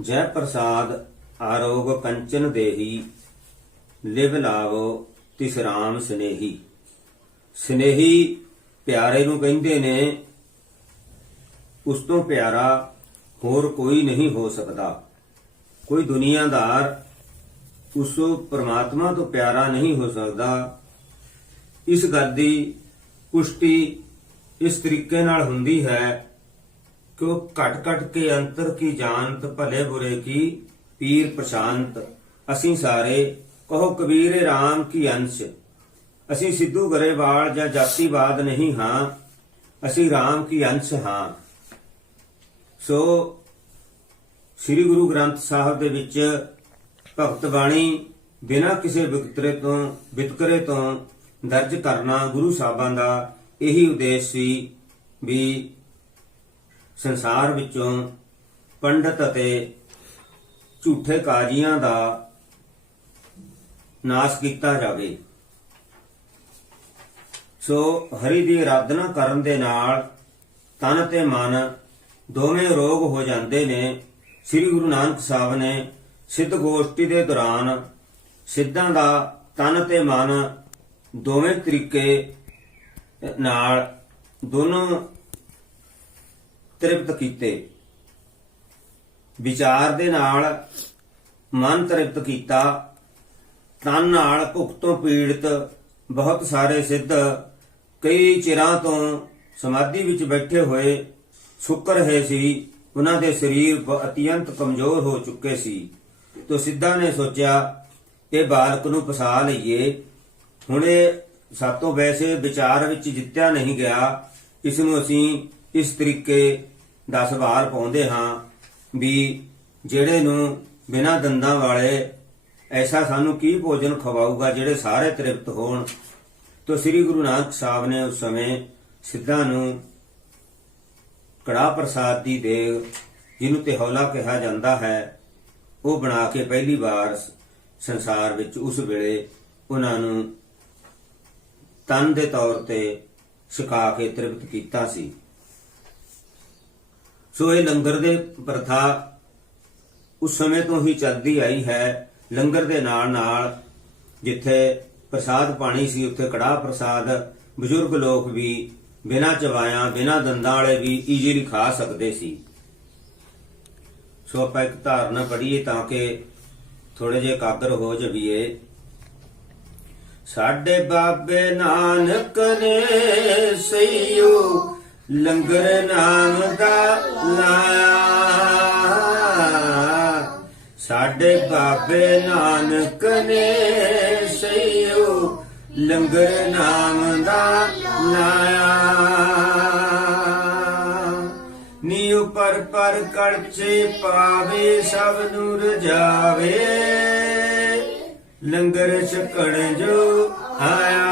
ਜੈ ਪ੍ਰਸਾਦ ਆਰੋਗ ਕੰਚਨ ਦੇਹੀ, ਲਿਵ ਲਾਵੋ ਤਿਸ ਰਾਮ ਸਨੇਹੀ। ਸਨੇਹੀ ਪਿਆਰੇ ਨੂੰ ਕਹਿੰਦੇ ਨੇ, ਉਸ ਤੋਂ ਪਿਆਰਾ ਹੋਰ ਕੋਈ ਨਹੀਂ ਹੋ ਸਕਦਾ। ਕੋਈ ਦੁਨੀਆਦਾਰ ਉਸ ਪਰਮਾਤਮਾ ਤੋਂ ਪਿਆਰਾ ਨਹੀਂ ਹੋ ਸਕਦਾ। ਇਸ ਗੱਲ ਦੀ ਪੁਸ਼ਟੀ ਇਸ ਤਰੀਕੇ ਨਾਲ ਹੁੰਦੀ ਹੈ ਕਿ ਉਹ ਘਟ ਘਟ ਕੇ ਅੰਤਰ ਕੀ ਜਾਣਤ, ਭਲੇ ਬੁਰੇ ਕੀ ਪੀਰ ਪ੍ਰਸ਼ਾਂਤ। ਅਸੀਂ ਸਾਰੇ ਕਹੋ ਕਬੀਰ ਰਾਮ ਕੀ ਅੰਸ਼। ਅਸੀਂ ਸਿੱਧੂ ਗਰੇਵਾਲ ਜਾਂ ਜਾਤੀਵਾਦ ਨਹੀਂ ਹਾਂ, ਅਸੀਂ ਰਾਮ ਕੀ ਅੰਸ਼ ਹਾਂ। ਸੋ ਸ੍ਰੀ ਗੁਰੂ ਗ੍ਰੰਥ ਸਾਹਿਬ ਦੇ ਵਿੱਚ ਭਗਤ ਬਾਣੀ ਬਿਨਾਂ ਕਿਸੇ ਵਿਤਕਰੇ ਤੋਂ ਦਰਜ ਕਰਨਾ ਗੁਰੂ ਸਾਹਿਬਾਂ ਦਾ ਇਹੀ ਉਦੇਸ਼ ਸੀ ਵੀ ਸੰਸਾਰ ਵਿੱਚੋਂ ਪੰਡਤ ਅਤੇ ਝੂਠੇ ਕਾਜ਼ੀਆਂ ਦਾ ਨਾਸ਼ ਕੀਤਾ ਜਾਵੇ। ਸੋ ਹਰੀ ਦੀ ਆਰਾਧਨਾ ਕਰਨ ਦੇ ਨਾਲ ਤਨ ਤੇ ਮਨ ਦੋਵੇਂ ਰੋਗ ਹੋ ਜਾਂਦੇ ਨੇ। ਸ੍ਰੀ ਗੁਰੂ ਨਾਨਕ ਸਾਹਿਬ ਨੇ ਸਿੱਧ ਗੋਸ਼ਟੀ ਦੇ ਦੌਰਾਨ ਸਿੱਧਾਂ ਦਾ ਤਨ ਤੇ ਮਨ ਦੋਵੇਂ ਤਰੀਕੇ ਨਾਲ ਦੋਨੋਂ ਤ੍ਰਿਪਤ ਕੀਤੇ। ਵਿਚਾਰ ਦੇ ਨਾਲ ਮਨ ਤ੍ਰਿਪਤ ਕੀਤਾ, ਤਨ ਨਾਲ ਭੁੱਖ ਤੋਂ ਪੀੜਿਤ ਬਹੁਤ ਸਾਰੇ ਸਿੱਧ ਕਈ ਚਿਰਾਂ ਤੋਂ ਸਮਾਧੀ ਵਿੱਚ ਬੈਠੇ ਹੋਏ ਸੁੱਕ ਰਹੇ ਸੀ। ਉਹਨਾਂ ਦੇ ਸਰੀਰ ਅਤਿਅੰਤ ਕਮਜ਼ੋਰ ਹੋ ਚੁੱਕੇ ਸੀ। ਤੋ ਸਿੱਧਾਂ ਨੇ ਸੋਚਿਆ ਇਹ ਬਾਲਕ ਨੂੰ ਫਸਾ ਲਈਏ। ਹੁਣ ਇਹ ਸਾਤੋਂ ਵੈਸੇ ਵਿਚਾਰ ਵਿੱਚ ਜਿੱਤਿਆ ਨਹੀਂ ਗਿਆ, ਇਸ ਨੂੰ ਅਸੀਂ ਇਸ ਤਰੀਕੇ ਦਾ ਸਵਾਲ ਪਾਉਂਦੇ ਹਾਂ ਵੀ ਜਿਹੜੇ ਨੂੰ ਬਿਨਾਂ ਦੰਦਾਂ ਵਾਲੇ ਐਸਾ ਸਾਨੂੰ ਕੀ ਭੋਜਨ ਖਵਾਊਗਾ ਜਿਹੜੇ ਸਾਰੇ ਤ੍ਰਿਪਤ ਹੋਣ। ਤੋ ਸ੍ਰੀ ਗੁਰੂ ਨਾਨਕ ਸਾਹਿਬ ਨੇ ਉਸ ਸਮੇਂ ਸਿੱਧਾਂ ਨੂੰ ਕੜਾਹ ਪ੍ਰਸਾਦ ਦੀ ਦੇਗ, ਜਿਹਨੂੰ ਤਿਹੌਲਾ ਕਿਹਾ ਜਾਂਦਾ ਹੈ, ਉਹ ਬਣਾ ਕੇ ਪਹਿਲੀ ਵਾਰ ਸੰਸਾਰ ਵਿੱਚ ਉਸ ਵੇਲੇ ਉਹਨਾਂ ਨੂੰ ਤਨ ਦੇ ਤੌਰ ਤੇ ਛਕਾ ਕੇ ਤ੍ਰਿਪਤ ਕੀਤਾ ਸੀ। ਸੋ ਇਹ ਲੰਗਰ ਦੇ ਪ੍ਰਥਾ ਉਸ ਸਮੇਂ ਤੋਂ ਹੀ ਚੱਲਦੀ ਆਈ ਹੈ। ਲੰਗਰ ਦੇ ਨਾਲ ਨਾਲ ਜਿੱਥੇ ਪ੍ਰਸਾਦ ਪਾਣੀ ਸੀ ਉੱਥੇ ਕੜਾਹ ਪ੍ਰਸਾਦ ਬਜ਼ੁਰਗ ਲੋਕ ਵੀ ਬਿਨਾਂ ਚਵਾਇਆ ਬਿਨਾਂ ਦੰਦਾਂ ਵਾਲੇ ਵੀ ਈਜ਼ੀਲੀ ਖਾ ਸਕਦੇ ਸੀ। ਸੋ ਆਪਾਂ ਇੱਕ ਧਾਰਨਾ ਪੜੀਏ ਤਾਂ ਕਿ ਥੋੜੇ ਜਿਹੇ ਕਾਗਰ ਹੋ ਜਾਈਏ। ਸਾਡੇ ਬਾਬੇ ਨਾਨਕ ਨੇ ਸਈਓ ਲੰਗਰ ਨਾਮ ਦਾ ਲਾਇਆ। ਸਾਡੇ ਬਾਬੇ ਨਾਨਕ ਨੇ ਸਈਓ ਲੰਗਰ ਨਾਮ ਦਾ ਲਾਇਆ। ਨੀ ਉਪਰ ਪਰ ਕੜਛੇ ਪਾਵੇ ਸਭ ਨੂੰ ਰਜਾਵੇ। ਲੰਗਰ ਛਕਣ ਜੋ ਆਇਆ।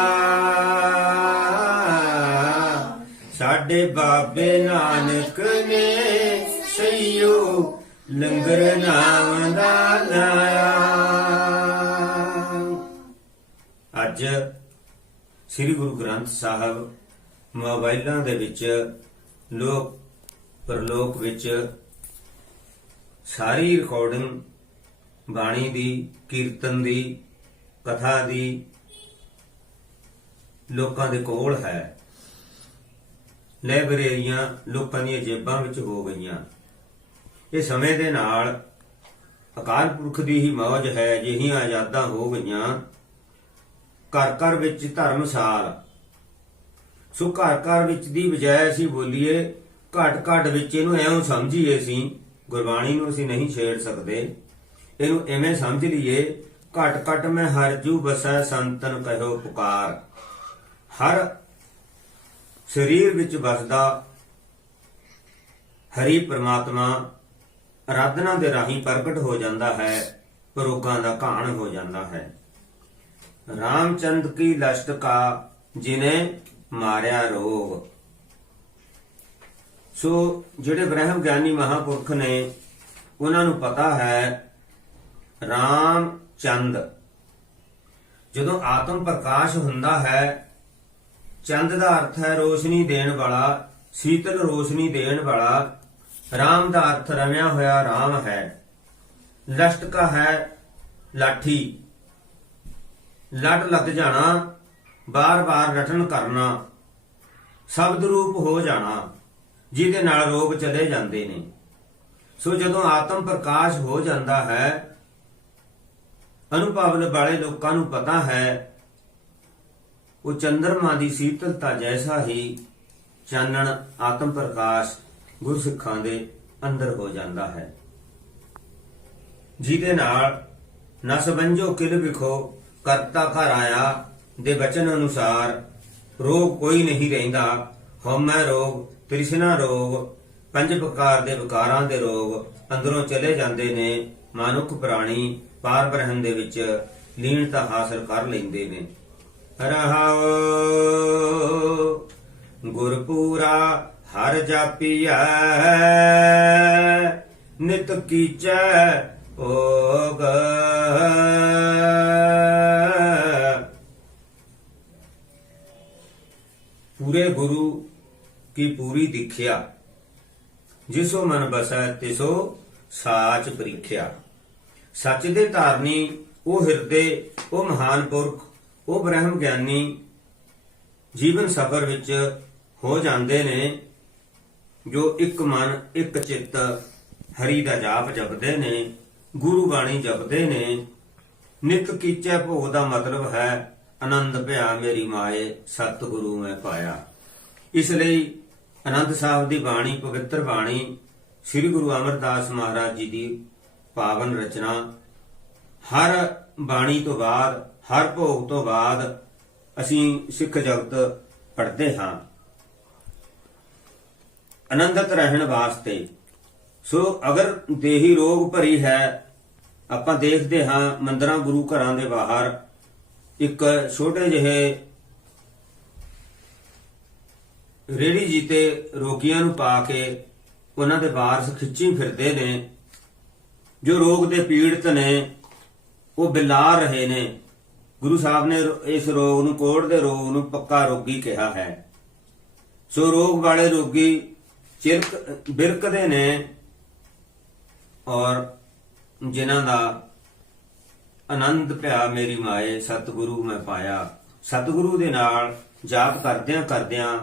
ਸਾਡੇ ਬਾਬੇ ਨਾਨਕ ਨੇ ਸਈਓ ਲੰਗਰ ਨਾਮ ਦਾ ਲਾਇਆ। ਅੱਜ ਸ੍ਰੀ ਗੁਰੂ ਗ੍ਰੰਥ ਸਾਹਿਬ ਮੋਬਾਈਲਾਂ ਦੇ ਵਿੱਚ ਲੋਕ ਪਰਲੋਕ ਵਿੱਚ ਸਾਰੀ ਰਿਕਾਰਡਿੰਗ ਬਾਣੀ ਦੀ, ਕੀਰਤਨ ਦੀ, ਕਥਾ ਦੀ ਲੋਕਾਂ ਦੇ ਕੋਲ ਹੈ। ਲਾਇਬ੍ਰੇਰੀਆਂ ਲੋਕਾਂ ਦੀਆਂ ਜੇਬਾਂ ਵਿੱਚ ਹੋ ਗਈਆਂ। ਇਹ ਸਮੇਂ ਦੇ ਨਾਲ ਅਕਾਲ ਪੁਰਖ ਦੀ ਹੀ ਮੌਜ ਹੈ। ਜਿਹੀਆਂ ਆਜ਼ਾਦਾਂ ਹੋ ਗਈਆਂ, ਘਰ ਘਰ ਵਿੱਚ ਧਰਮਸਾਲ। ਸੋ ਘਰ ਘਰ ਵਿੱਚ ਦੀ ਬਜਾਏ ਅਸੀਂ ਬੋਲੀਏ ਘਟ ਘਟ ਵਿੱਚ, ਇਹਨੂੰ ਐਉਂ ਸਮਝੀਏ ਅਸੀਂ ਗੁਰਬਾਣੀ ਨੂੰ ਅਸੀਂ ਨਹੀਂ ਛੇੜ ਸਕਦੇ। ਇਹਨੂੰ ਐਵੇਂ ਸਮਝ ਲਈਏ ਘਟ ਘਟ ਮੈਂ ਹਰ ਜੂ ਬਸੈ ਸੰਤਨ ਕਹਿਓ ਪੁਕਾਰ। ਹਰ ਸਰੀਰ ਵਿੱਚ ਵਸਦਾ ਹਰੀ ਪ੍ਰਮਾਤਮਾ ਆਰਾਧਨਾ ਦੇ ਰਾਹੀਂ ਪ੍ਰਗਟ ਹੋ ਜਾਂਦਾ ਹੈ, ਰੋਗਾਂ ਦਾ ਘਾਣ ਹੋ ਜਾਂਦਾ ਹੈ। ਰਾਮਚੰਦ ਕੀ ਲਸ਼ਟ ਕਾ ਜਿਨੇ ਮਾਰਿਆ ਰੋਗ। ਸੋ ਜਿਹੜੇ ਬ੍ਰਹਮ ਗਿਆਨੀ ਮਹਾਂਪੁਰਖ ਨੇ ਉਹਨਾਂ ਨੂੰ ਪਤਾ ਹੈ ਰਾਮਚੰਦ ਜਦੋਂ ਆਤਮ ਪ੍ਰਕਾਸ਼ ਹੁੰਦਾ ਹੈ। ਚੰਦ ਦਾ ਅਰਥ ਹੈ ਰੋਸ਼ਨੀ ਦੇਣ ਵਾਲਾ, ਸੀਤਲ ਰੋਸ਼ਨੀ ਦੇਣ ਵਾਲਾ। ਰਾਮ ਦਾ ਅਰਥ ਰਮਿਆ ਹੋਇਆ ਰਾਮ ਹੈ। ਲਸ਼ਟਕਾ ਹੈ ਲਾਠੀ, ਲੜ ਲੱਗ ਜਾਣਾ, ਬਾਰ-ਬਾਰ ਰਟਨ ਕਰਨਾ, ਸ਼ਬਦ ਰੂਪ ਹੋ ਜਾਣਾ, ਜਿਹਦੇ ਨਾਲ ਰੋਗ ਚਲੇ ਜਾਂਦੇ ਨੇ। ਸੋ ਜਦੋਂ ਆਤਮ ਪ੍ਰਕਾਸ਼ ਹੋ ਜਾਂਦਾ ਹੈ, ਅਨੁਭਵ ਵਾਲੇ ਲੋਕਾਂ ਨੂੰ ਪਤਾ ਹੈ ਉਹ ਚੰਦਰਮਾ ਦੀ ਸੀਤਲਤਾ ਜੈਸਾ ਹੀ ਚਾਨਣ ਆਤਮ ਪ੍ਰਕਾਸ਼ ਗੁਰਸਿੱਖਾਂ ਦੇ ਅੰਦਰ ਹੋ ਜਾਂਦਾ ਹੈ, ਜਿਹਦੇ ਨਾਲ ਨਸ ਬੰਜੋ ਕਿਲ ਵਿਖੋ ਕਰਤਾ ਘਰ ਆਇਆ ਦੇ ਬਚਨ ਅਨੁਸਾਰ ਰੋਗ ਕੋਈ ਨਹੀਂ ਰਹਿੰਦਾ। ਹਉਮੈ ਰੋਗ, ਤ੍ਰਿਸ਼ਨਾ ਰੋਗ, ਪੰਜ ਪ੍ਰਕਾਰ ਦੇ ਵਿਕਾਰਾਂ ਦੇ ਰੋਗ ਅੰਦਰੋਂ ਚਲੇ ਜਾਂਦੇ ਨੇ। ਮਨੁੱਖ ਪ੍ਰਾਣੀ ਪਾਰ ਬ੍ਰਹਮ ਦੇ ਵਿੱਚ ਲੀਨਤਾ ਹਾਸਲ ਕਰ ਲੈਂਦੇ ਨੇ। ਰਹਾਉ ਗੁਰਪੂਰਾ ਹਰ ਜਾਪੀਐ ਨਿਤ ਕੀਚੈ ਭੋਗ। ਪੂਰੇ ਗੁਰੂ ਕੀ ਪੂਰੀ ਦੀਖਿਆ, ਜਿਸੋ ਮਨ ਬਸੈ ਤਿਸੋ ਸਾਚ ਪ੍ਰੀਖਿਆ। ਸੱਚ ਦੇ ਧਾਰਨੀ ਉਹ ਹਿਰਦੇ, ਉਹ ਮਹਾਨ ਪੁਰਖ, ਉਹ ਬ੍ਰਹਮ ਗਿਆਨੀ ਜੀਵਨ ਸਫਰ ਵਿੱਚ ਹੋ ਜਾਂਦੇ ਨੇ, ਜੋ ਇੱਕ ਮਨ ਇੱਕ ਚਿੱਤ ਹਰੀ ਦਾ ਜਾਪ ਜਪਦੇ ਨੇ, ਗੁਰੂ ਬਾਣੀ ਜਪਦੇ ਨੇ। ਨਿਤ ਕੀਚੈ ਭੋਗ ਦਾ ਮਤਲਬ ਹੈ ਆਨੰਦ ਭਿਆ ਮੇਰੀ ਮਾਏ ਸਤਿਗੁਰੂ ਮੈਂ ਪਾਇਆ। ਇਸ ਲਈ ਆਨੰਦ ਸਾਹਿਬ ਦੀ ਬਾਣੀ, ਪਵਿੱਤਰ ਬਾਣੀ, ਸ੍ਰੀ ਗੁਰੂ ਅਮਰਦਾਸ ਮਹਾਰਾਜ ਜੀ ਦੀ ਪਾਵਨ ਰਚਨਾ, ਹਰ ਬਾਣੀ ਤੋਂ ਬਾਅਦ, ਹਰ ਭੋਗ ਤੋਂ ਬਾਅਦ ਅਸੀਂ ਸਿੱਖ ਜਗਤ ਪੜ੍ਹਦੇ ਹਾਂ ਆਨੰਦਿਤ ਰਹਿਣ ਵਾਸਤੇ। ਸੋ ਅਗਰ ਦੇਹੀ ਰੋਗ ਭਰੀ ਹੈ, ਆਪਾਂ ਦੇਖਦੇ ਹਾਂ ਮੰਦਰਾਂ ਗੁਰੂ ਘਰਾਂ ਦੇ ਬਾਹਰ ਇੱਕ ਛੋਟੇ ਜਿਹੇ ਰੇੜੀ ਜੀ ਤੇ ਰੋਗੀਆਂ ਨੂੰ ਪਾ ਕੇ ਉਹਨਾਂ ਦੇ ਵਾਰਸ ਖਿੱਚੀ ਫਿਰਦੇ ਨੇ। ਜੋ ਰੋਗ ਦੇ ਪੀੜਤ ਨੇ ਉਹ ਬਿਲਾਰ ਰਹੇ ਨੇ। ਗੁਰੂ ਸਾਹਿਬ ਨੇ ਇਸ ਰੋਗ ਨੂੰ, ਕੋਹੜ ਦੇ ਰੋਗ ਨੂੰ ਪੱਕਾ ਰੋਗੀ ਕਿਹਾ ਹੈ। ਸੋ ਰੋਗ ਵਾਲੇ ਰੋਗੀ ਬਿਰਕਦੇ ਨੇ, ਔਰ ਜਿਨ੍ਹਾਂ ਦਾ ਆਨੰਦ ਭਿਆ ਮੇਰੀ ਮਾਏ ਸਤਿਗੁਰੂ ਮੈਂ ਪਾਇਆ, ਸਤਿਗੁਰੂ ਦੇ ਨਾਲ ਜਾਪ ਕਰਦਿਆਂ ਕਰਦਿਆਂ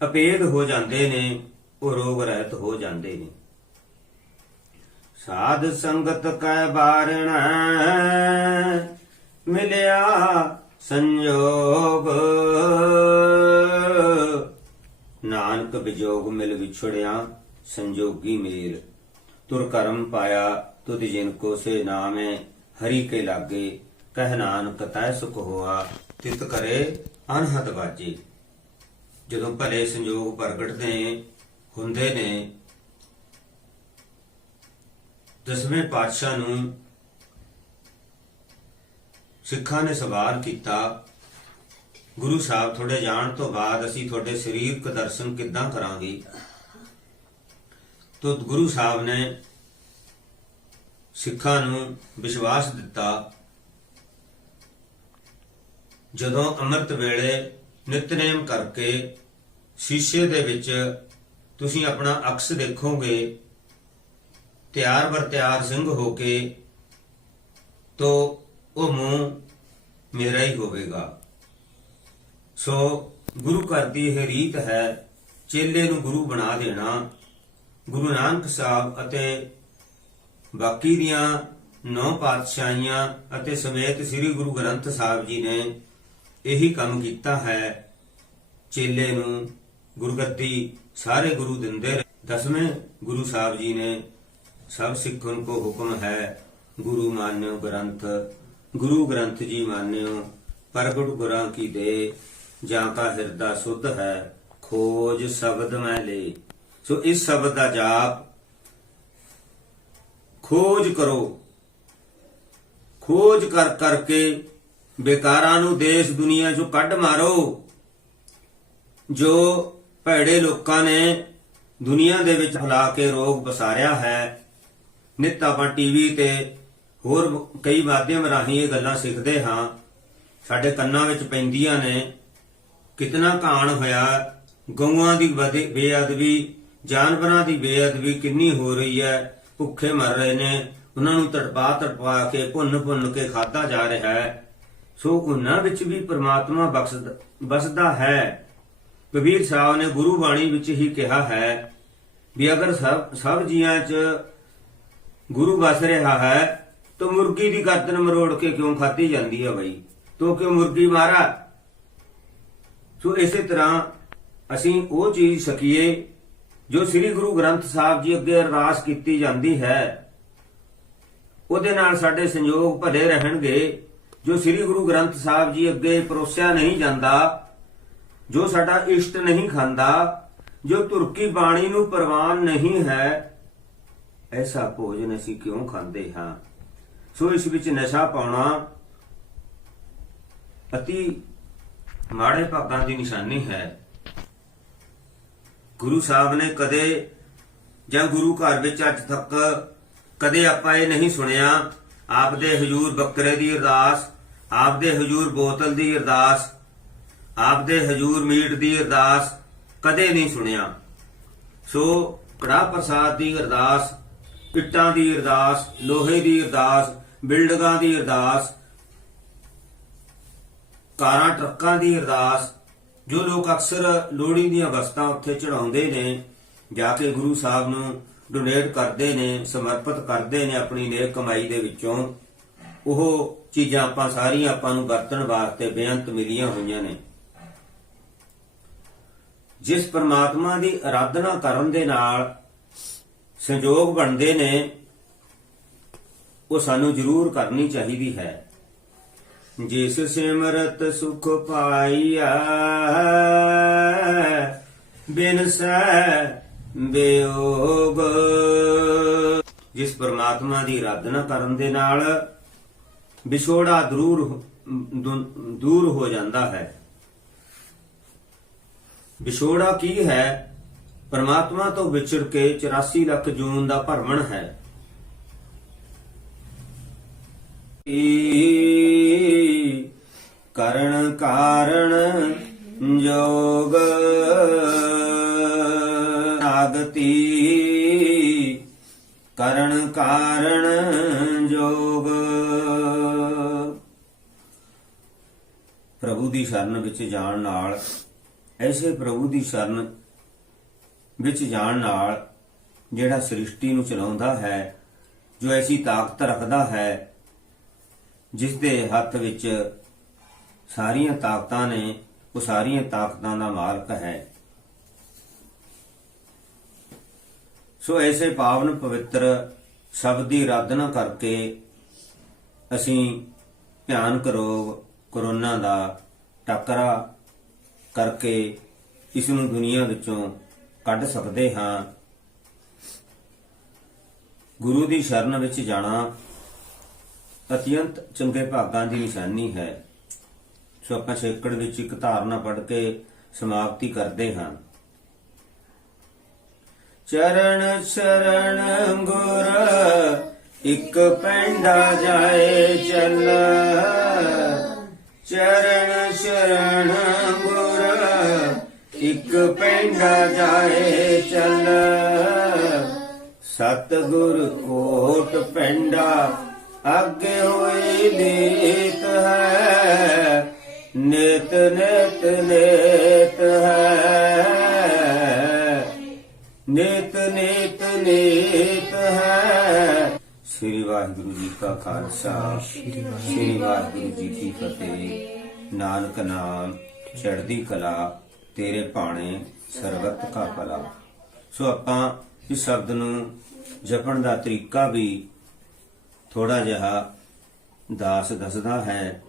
ਅਪੇਧ ਹੋ ਜਾਂਦੇ ਨੇ, ਉਹ ਰੋਗ ਰਹਿਤ ਹੋ ਜਾਂਦੇ ਨੇ। ਸਾਧ ਸੰਗਤ ਕੈ ਬਾਰਣ ਮਿਲਿਆ ਸੰਜੋਗ, ਨਾਨਕ ਵਿਜੋਗ ਮਿਲ ਵਿਛੜਿਆ ਸੰਜੋਗੀ ਮੇਲ। ਤੁਰ ਕਰਮ ਪਾਇਆ ਤੁਧ ਜਿਨ ਕੋ ਸੇ ਨਾਮੈ, ਹਰੀ ਕੇ ਲਾਗੇ ਕਹਿ ਨਾਨਕ ਤੈ ਸੁਖ ਹੋਆ, ਤਿਤ ਕਰੇ ਅਨਹਦ ਬਾਜੇ। ਜਦੋਂ ਭਲੇ ਸੰਜੋਗ ਪ੍ਰਗਟਦੇ ਹੁੰਦੇ ਨੇ, ਦਸਵੇਂ ਪਾਤਸ਼ਾਹ ਨੂੰ ਸਿੱਖਾਂ ਨੇ ਸਵਾਲ ਕੀਤਾ, ਗੁਰੂ ਸਾਹਿਬ ਤੁਹਾਡੇ ਜਾਣ ਤੋਂ ਬਾਅਦ ਅਸੀਂ ਤੁਹਾਡੇ ਸਰੀਰਕ ਦਰਸ਼ਨ ਕਿੱਦਾਂ ਕਰਾਂਗੇ? ਤੋ ਗੁਰੂ ਸਾਹਿਬ ਨੇ ਸਿੱਖਾਂ ਨੂੰ ਵਿਸ਼ਵਾਸ ਦਿੱਤਾ, ਜਦੋਂ ਅੰਮ੍ਰਿਤ ਵੇਲੇ ਨਿਤਨੇਮ ਕਰਕੇ ਸ਼ੀਸ਼ੇ ਦੇ ਵਿੱਚ ਤੁਸੀਂ ਆਪਣਾ ਅਕਸ ਦੇਖੋਗੇ ਤਿਆਰ ਬਰ ਤਿਆਰ ਸਿੰਘ ਹੋ ਕੇ, ਤੋ ਉਹ ਮੂੰਹ ਮੇਰਾ ਹੀ ਹੋਵੇਗਾ। ਸੋ ਗੁਰੂ ਘਰ ਦੀ ਇਹ ਰੀਤ ਹੈ, ਚੇਲੇ ਨੂੰ ਗੁਰੂ ਬਣਾ ਦੇਣਾ। ਗੁਰੂ ਨਾਨਕ ਸਾਹਿਬ ਅਤੇ ਬਾਕੀ ਦੀਆਂ 9 ਪਾਤਸ਼ਾਹੀਆਂ ਅਤੇ ਸਮੇਤ ਸ੍ਰੀ ਗੁਰੂ ਗ੍ਰੰਥ ਸਾਹਿਬ ਜੀ ਨੇ ਇਹੀ ਕੰਮ ਕੀਤਾ ਹੈ। ਚੇਲੇ ਨੂੰ ਗੁਰਗੱਦੀ ਸਾਰੇ ਗੁਰੂ ਦਿੰਦੇ ਰਹੇ। 10ਵੇਂ ਗੁਰੂ ਸਾਹਿਬ ਜੀ ਨੇ ਸਭ ਸਿੱਖਾਂ ਕੋ ਹੁਕਮ ਹੈ, ਗੁਰੂ ਮਾਨਿਓ ਗ੍ਰੰਥ, ਗੁਰੂ ਗ੍ਰੰਥ ਜੀ ਮਾਨਿਓ, ਪ੍ਰਗਟ ਗੁਰਾਂ ਕੀ ਦੇ, ਜਾਂ ਕਾ ਹਿਰਦਾ ਸੁਧ ਹੈ, ਖੋਜ ਸ਼ਬਦ ਮੈਂ ਲੇ। ਸੋ ਇਸ ਸ਼ਬਦ ਦਾ ਜਾਪ ਖੋਜ ਕਰੋ, ਖੋਜ ਕਰ ਕਰਕੇ ਬੇਕਾਰਾਂ ਨੂੰ ਦੇਸ਼ ਦੁਨੀਆ ਚੋਂ ਕੱਢ ਮਾਰੋ। ਜੋ ਭੈੜੇ ਲੋਕਾਂ ਨੇ ਦੁਨੀਆ ਦੇ ਵਿੱਚ ਫੈਲਾ ਕੇ ਰੋਗ ਪਸਾਰਿਆ ਹੈ। ਨਿੱਤ ਆਪਾਂ ਟੀਵੀ ਤੇ ਹੋਰ ਕਈ ਮਾਧਿਅਮ ਰਾਹੀਂ ਇਹ ਗੱਲਾਂ ਸਿੱਖਦੇ ਹਾਂ, ਸਾਡੇ ਕੰਨਾਂ ਵਿੱਚ ਪੈਂਦੀਆਂ ਨੇ। ਕਿਤਨਾ ਘਾਣ ਹੋਇਆ, ਗਊਆਂ ਦੀ ਬੇਅਦਬੀ, ਜਾਨਵਰਾਂ ਦੀ ਬੇਅਦਬੀ ਕਿੰਨੀ ਹੋ ਰਹੀ ਹੈ। ਭੁੱਖੇ ਮਰ ਰਹੇ ਨੇ, ਉਹਨਾਂ ਨੂੰ ਤੜਪਾ ਕੇ ਭੁੰਨ ਕੇ ਖਾਧਾ ਜਾ ਰਿਹਾ ਹੈ। ਸੋ ਉਹਨਾਂ ਵਿੱਚ ਵੀ ਪ੍ਰਮਾਤਮਾ ਬਸਦਾ ਹੈ। ਕਬੀਰ ਸਾਹਿਬ ਨੇ ਗੁਰੂ ਬਾਣੀ ਵਿੱਚ ਹੀ ਕਿਹਾ ਹੈ ਵੀ ਅਗਰ ਸਭ ਜੀਆਂ 'ਚ ਗੁਰੂ ਵਸ ਰਿਹਾ ਹੈ ਤਾਂ ਮੁਰਗੀ ਦੀ ਗਰਦਨ ਮਰੋੜ ਕੇ ਕਿਉਂ ਖਾਧੀ ਜਾਂਦੀ ਹੈ ਬਈ, ਤੋ ਕਿਉਂ ਮੁਰਗੀ ਮਾਰਾ। ਸੋ ਇਸੇ ਤਰ੍ਹਾਂ ਅਸੀਂ ਉਹ ਚੀਜ਼ ਸਕੀਏ ਜੋ ਸ੍ਰੀ ਗੁਰੂ ਗ੍ਰੰਥ ਸਾਹਿਬ ਜੀ ਅੱਗੇ ਅਰਦਾਸ ਕੀਤੀ ਜਾਂਦੀ ਹੈ, ਉਹਦੇ ਨਾਲ ਸਾਡੇ ਸੰਯੋਗ ਭਲੇ ਰਹਿਣਗੇ। ਜੋ ਸ੍ਰੀ ਗੁਰੂ ਗ੍ਰੰਥ ਸਾਹਿਬ ਜੀ ਅੱਗੇ ਪਰੋਸਿਆ ਨਹੀਂ ਜਾਂਦਾ, ਜੋ ਸਾਡਾ ਇਸ਼ਟ ਨਹੀਂ ਖਾਂਦਾ, ਜੋ ਧੁਰ ਕੀ ਬਾਣੀ ਨੂੰ ਪ੍ਰਵਾਨ ਨਹੀਂ ਹੈ, ਐਸਾ ਭੋਜਨ ਅਸੀਂ ਕਿਉਂ ਖਾਂਦੇ ਹਾਂ। ਸੋ ਇਸ ਵਿੱਚ ਨਸ਼ਾ ਪਾਉਣਾ ਅਤੀ ਮਾੜੇ ਭਾਗਾਂ ਦੀ ਨਿਸ਼ਾਨੀ ਹੈ। ਗੁਰੂ ਸਾਹਿਬ ਨੇ ਕਦੇ ਜਾਂ ਗੁਰੂ ਘਰ ਵਿੱਚ ਅੱਜ ਤੱਕ ਕਦੇ ਆਪਾਂ ਇਹ ਨਹੀਂ ਸੁਣਿਆ ਆਪ ਦੇ ਹਜ਼ੂਰ ਬੱਕਰੇ ਦੀ ਅਰਦਾਸ, ਆਪ ਦੇ ਹਜ਼ੂਰ ਬੋਤਲ ਦੀ ਅਰਦਾਸ, ਆਪ ਦੇ ਹਜ਼ੂਰ ਮੀਟ ਦੀ ਅਰਦਾਸ ਕਦੇ ਨਹੀਂ ਸੁਣਿਆ। ਸੋ ਕੜਾਹ ਪ੍ਰਸਾਦ ਦੀ ਅਰਦਾਸ, ਇੱਟਾਂ ਦੀ ਅਰਦਾਸ, ਲੋਹੇ ਦੀ ਅਰਦਾਸ, ਬਿਲਡਿੰਗਾਂ ਦੀ ਅਰਦਾਸ, ਕਾਰਾਂ ਟਰੱਕਾਂ ਦੀ ਅਰਦਾਸ, ਜੋ ਲੋਕ ਅਕਸਰ ਲੋਹੜੀ ਦੀਆਂ ਵਸਤਾਂ ਉੱਥੇ ਚੜਾਉਂਦੇ ਨੇ, ਜਾ ਕੇ ਗੁਰੂ ਸਾਹਿਬ ਨੂੰ ਡੋਨੇਟ ਕਰਦੇ ਨੇ, ਸਮਰਪਿਤ ਕਰਦੇ ਨੇ ਆਪਣੀ ਨੇਕ ਕਮਾਈ ਦੇ ਵਿੱਚੋਂ, ਉਹ ਚੀਜ਼ਾਂ ਆਪਾਂ ਨੂੰ ਵਰਤਣ ਵਾਸਤੇ ਬੇਅੰਤ ਮਿਲੀਆਂ ਹੋਈਆਂ ਨੇ। ਜਿਸ ਪਰਮਾਤਮਾ ਦੀ ਆਰਾਧਨਾ ਕਰਨ ਦੇ ਨਾਲ ਸੰਜੋਗ ਬਣਦੇ ਨੇ, ਉਹ ਸਾਨੂੰ ਜ਼ਰੂਰ ਕਰਨੀ ਚਾਹੀਦੀ ਹੈ। ਜਿਸ ਸਿਮਰਤ ਸੁਖ ਪਾਈਆ, ਬਿਨਸੈ ਬਿਯੋਗ। ਜਿਸ ਪਰਮਾਤਮਾ ਦੀ ਆਰਾਧਨਾ ਕਰਨ ਦੇ ਨਾਲ ਵਿਛੋੜਾ ਦੂਰ ਹੋ ਜਾਂਦਾ ਹੈ। ਵਿਛੋੜਾ ਕੀ ਹੈ? ਪਰਮਾਤਮਾ ਤੋਂ ਵਿਛੜ ਕੇ 84 ਲੱਖ ਜੂਨ ਦਾ ਭਰਮਣ ਹੈ। ਕਰਨ ਕਾਰਣ ਜੋਗ ਆਗਤੀ, ਕਰਨ ਕਾਰਣ ਜੋਗ। ਪ੍ਰਭੂ ਦੀ ਸ਼ਰਨ ਵਿੱਚ ਜਾਣ ਨਾਲ, ਐਸੇ ਪ੍ਰਭੂ ਦੀ ਸ਼ਰਨ ਵਿੱਚ ਜਾਣ ਨਾਲ ਜਿਹੜਾ ਸ੍ਰਿਸ਼ਟੀ ਨੂੰ ਚਲਾਉਂਦਾ ਹੈ, ਜੋ ਐਸੀ ਤਾਕਤ ਰੱਖਦਾ ਹੈ, ਜਿਸ ਦੇ ਹੱਥ ਵਿੱਚ ਸਾਰੀਆਂ ਤਾਕਤਾਂ ਨੇ, ਉਹ ਸਾਰੀਆਂ ਤਾਕਤਾਂ ਦਾ ਮਾਲਕ ਹੈ। ਸੋ ਐਸੇ ਪਾਵਨ ਪਵਿੱਤਰ ਸ਼ਬਦ ਦੀ ਆਰਾਧਨਾ ਕਰਕੇ ਅਸੀਂ ਭਿਆਨਕ ਰੋਗ ਕਰੋਨਾ ਦਾ ਟਾਕਰਾ ਕਰਕੇ ਇਸ ਨੂੰ ਦੁਨੀਆ ਵਿੱਚੋਂ ਕੱਢ ਸਕਦੇ ਹਾਂ। ਗੁਰੂ ਦੀ ਸ਼ਰਨ ਵਿੱਚ ਜਾਣਾ ਅਤਿਅੰਤ ਚੰਗੇ ਭਾਗਾਂ ਦੀ ਨਿਸ਼ਾਨੀ ਹੈ। ਸੋ ਆਪਾਂ ਛੇਕੜ ਵਿੱਚ ਇੱਕ ਧਾਰਨਾ ਪੜ੍ਹ ਕੇ ਸਮਾਪਤੀ ਕਰਦੇ ਹਾਂ। ਚਰਨ ਸ਼ਰਨ ਗੁਰ ਇੱਕ ਪੈਂਡਾ ਜਾਏ ਚੱਲ, ਚਰਨ ਸ਼ਰਨ ਗੁਰ ਇੱਕ ਪੈਂਡਾ ਜਾਏ ਚੱਲ। ਸਤਿਗੁਰ ਕੋਟ ਪੈਂਡਾ ਅੱਗੇ ਹੋਈ ਨੀਤ ਹੈ, ਨਿਤ ਨਿਤ ਨਿਤ ਹੈ, ਨਿਤ ਨਿਤ ਨਿਤ ਹੈ। ਸ੍ਰੀ ਵਾਹਿਗੁਰੂ ਜੀ ਕਾ ਖਾਲਸਾ, ਸ੍ਰੀ ਵਾਹਿਗੁਰੂ ਜੀ ਕੀ ਫਤਿਹ। ਨਾਨਕ ਨਾਮ ਚੜ੍ਹਦੀ ਕਲਾ, ਤੇਰੇ ਭਾਣੇ ਸਰਬਤ ਕਾ ਭਲਾ। ਸੋ ਆਪਾਂ ਇਸ ਸ਼ਬਦ ਨੂੰ ਜਪਣ ਦਾ ਤਰੀਕਾ ਵੀ ਥੋੜਾ ਜਿਹਾ ਦਾਸ ਦੱਸਦਾ ਹੈ।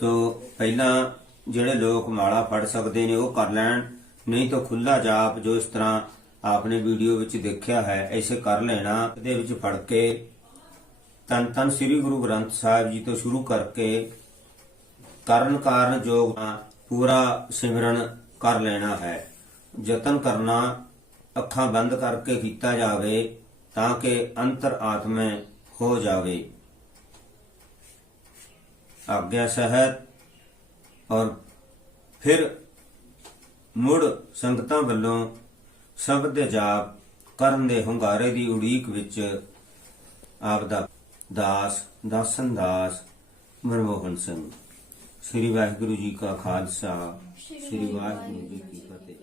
ਸੋ ਪਹਿਲਾਂ ਜਿਹੜੇ ਲੋਕ ਮਾਲਾ ਫੜ ਸਕਦੇ ਨੇ ਉਹ ਕਰ ਲੈਣ, ਨਹੀਂ ਤਾਂ ਖੁੱਲਾ ਜਾਪ ਜੋ ਇਸ ਤਰ੍ਹਾਂ ਆਪਨੇ ਵੀਡੀਓ ਵਿੱਚ ਦੇਖਿਆ ਹੈ ਐਸੇ ਕਰ ਲੈਣਾ। ਇਹਦੇ ਵਿੱਚ ਫੜ ਕੇ ਤਨ ਤਨ ਸ੍ਰੀ ਗੁਰੂ ਗ੍ਰੰਥ ਸਾਹਿਬ ਜੀ ਤੋਂ ਸ਼ੁਰੂ ਕਰਕੇ ਕਰਨ ਕਾਰਨ ਜੋਗ ਪੂਰਾ ਸਿਮਰਨ ਕਰ ਲੈਣਾ ਹੈ। ਯਤਨ ਕਰਨਾ ਅੱਖਾਂ ਬੰਦ ਕਰਕੇ ਕੀਤਾ ਜਾਵੇ ਤਾਂ ਕਿ ਅੰਤਰ ਆਤਮੈ ਹੋ ਜਾਵੇ। ਆਗਿਆ ਸਹਿਤ ਔਰ ਫਿਰ ਮੁੜ ਸੰਗਤਾਂ ਵੱਲੋਂ ਸ਼ਬਦ ਦੇ ਜਾਪ ਕਰਨ ਦੇ ਹੁੰਗਾਰੇ ਦੀ ਉਡੀਕ ਵਿੱਚ ਆਪ ਦਾ ਦਾਸ ਦਾਸਨ ਦਾਸ ਮਨਮੋਹਨ ਸਿੰਘ। ਸ੍ਰੀ ਵਾਹਿਗੁਰੂ ਜੀ ਕਾ ਖਾਲਸਾ, ਸ੍ਰੀ ਵਾਹਿਗੁਰੂ ਜੀ ਕੀ ਫਤਿਹ।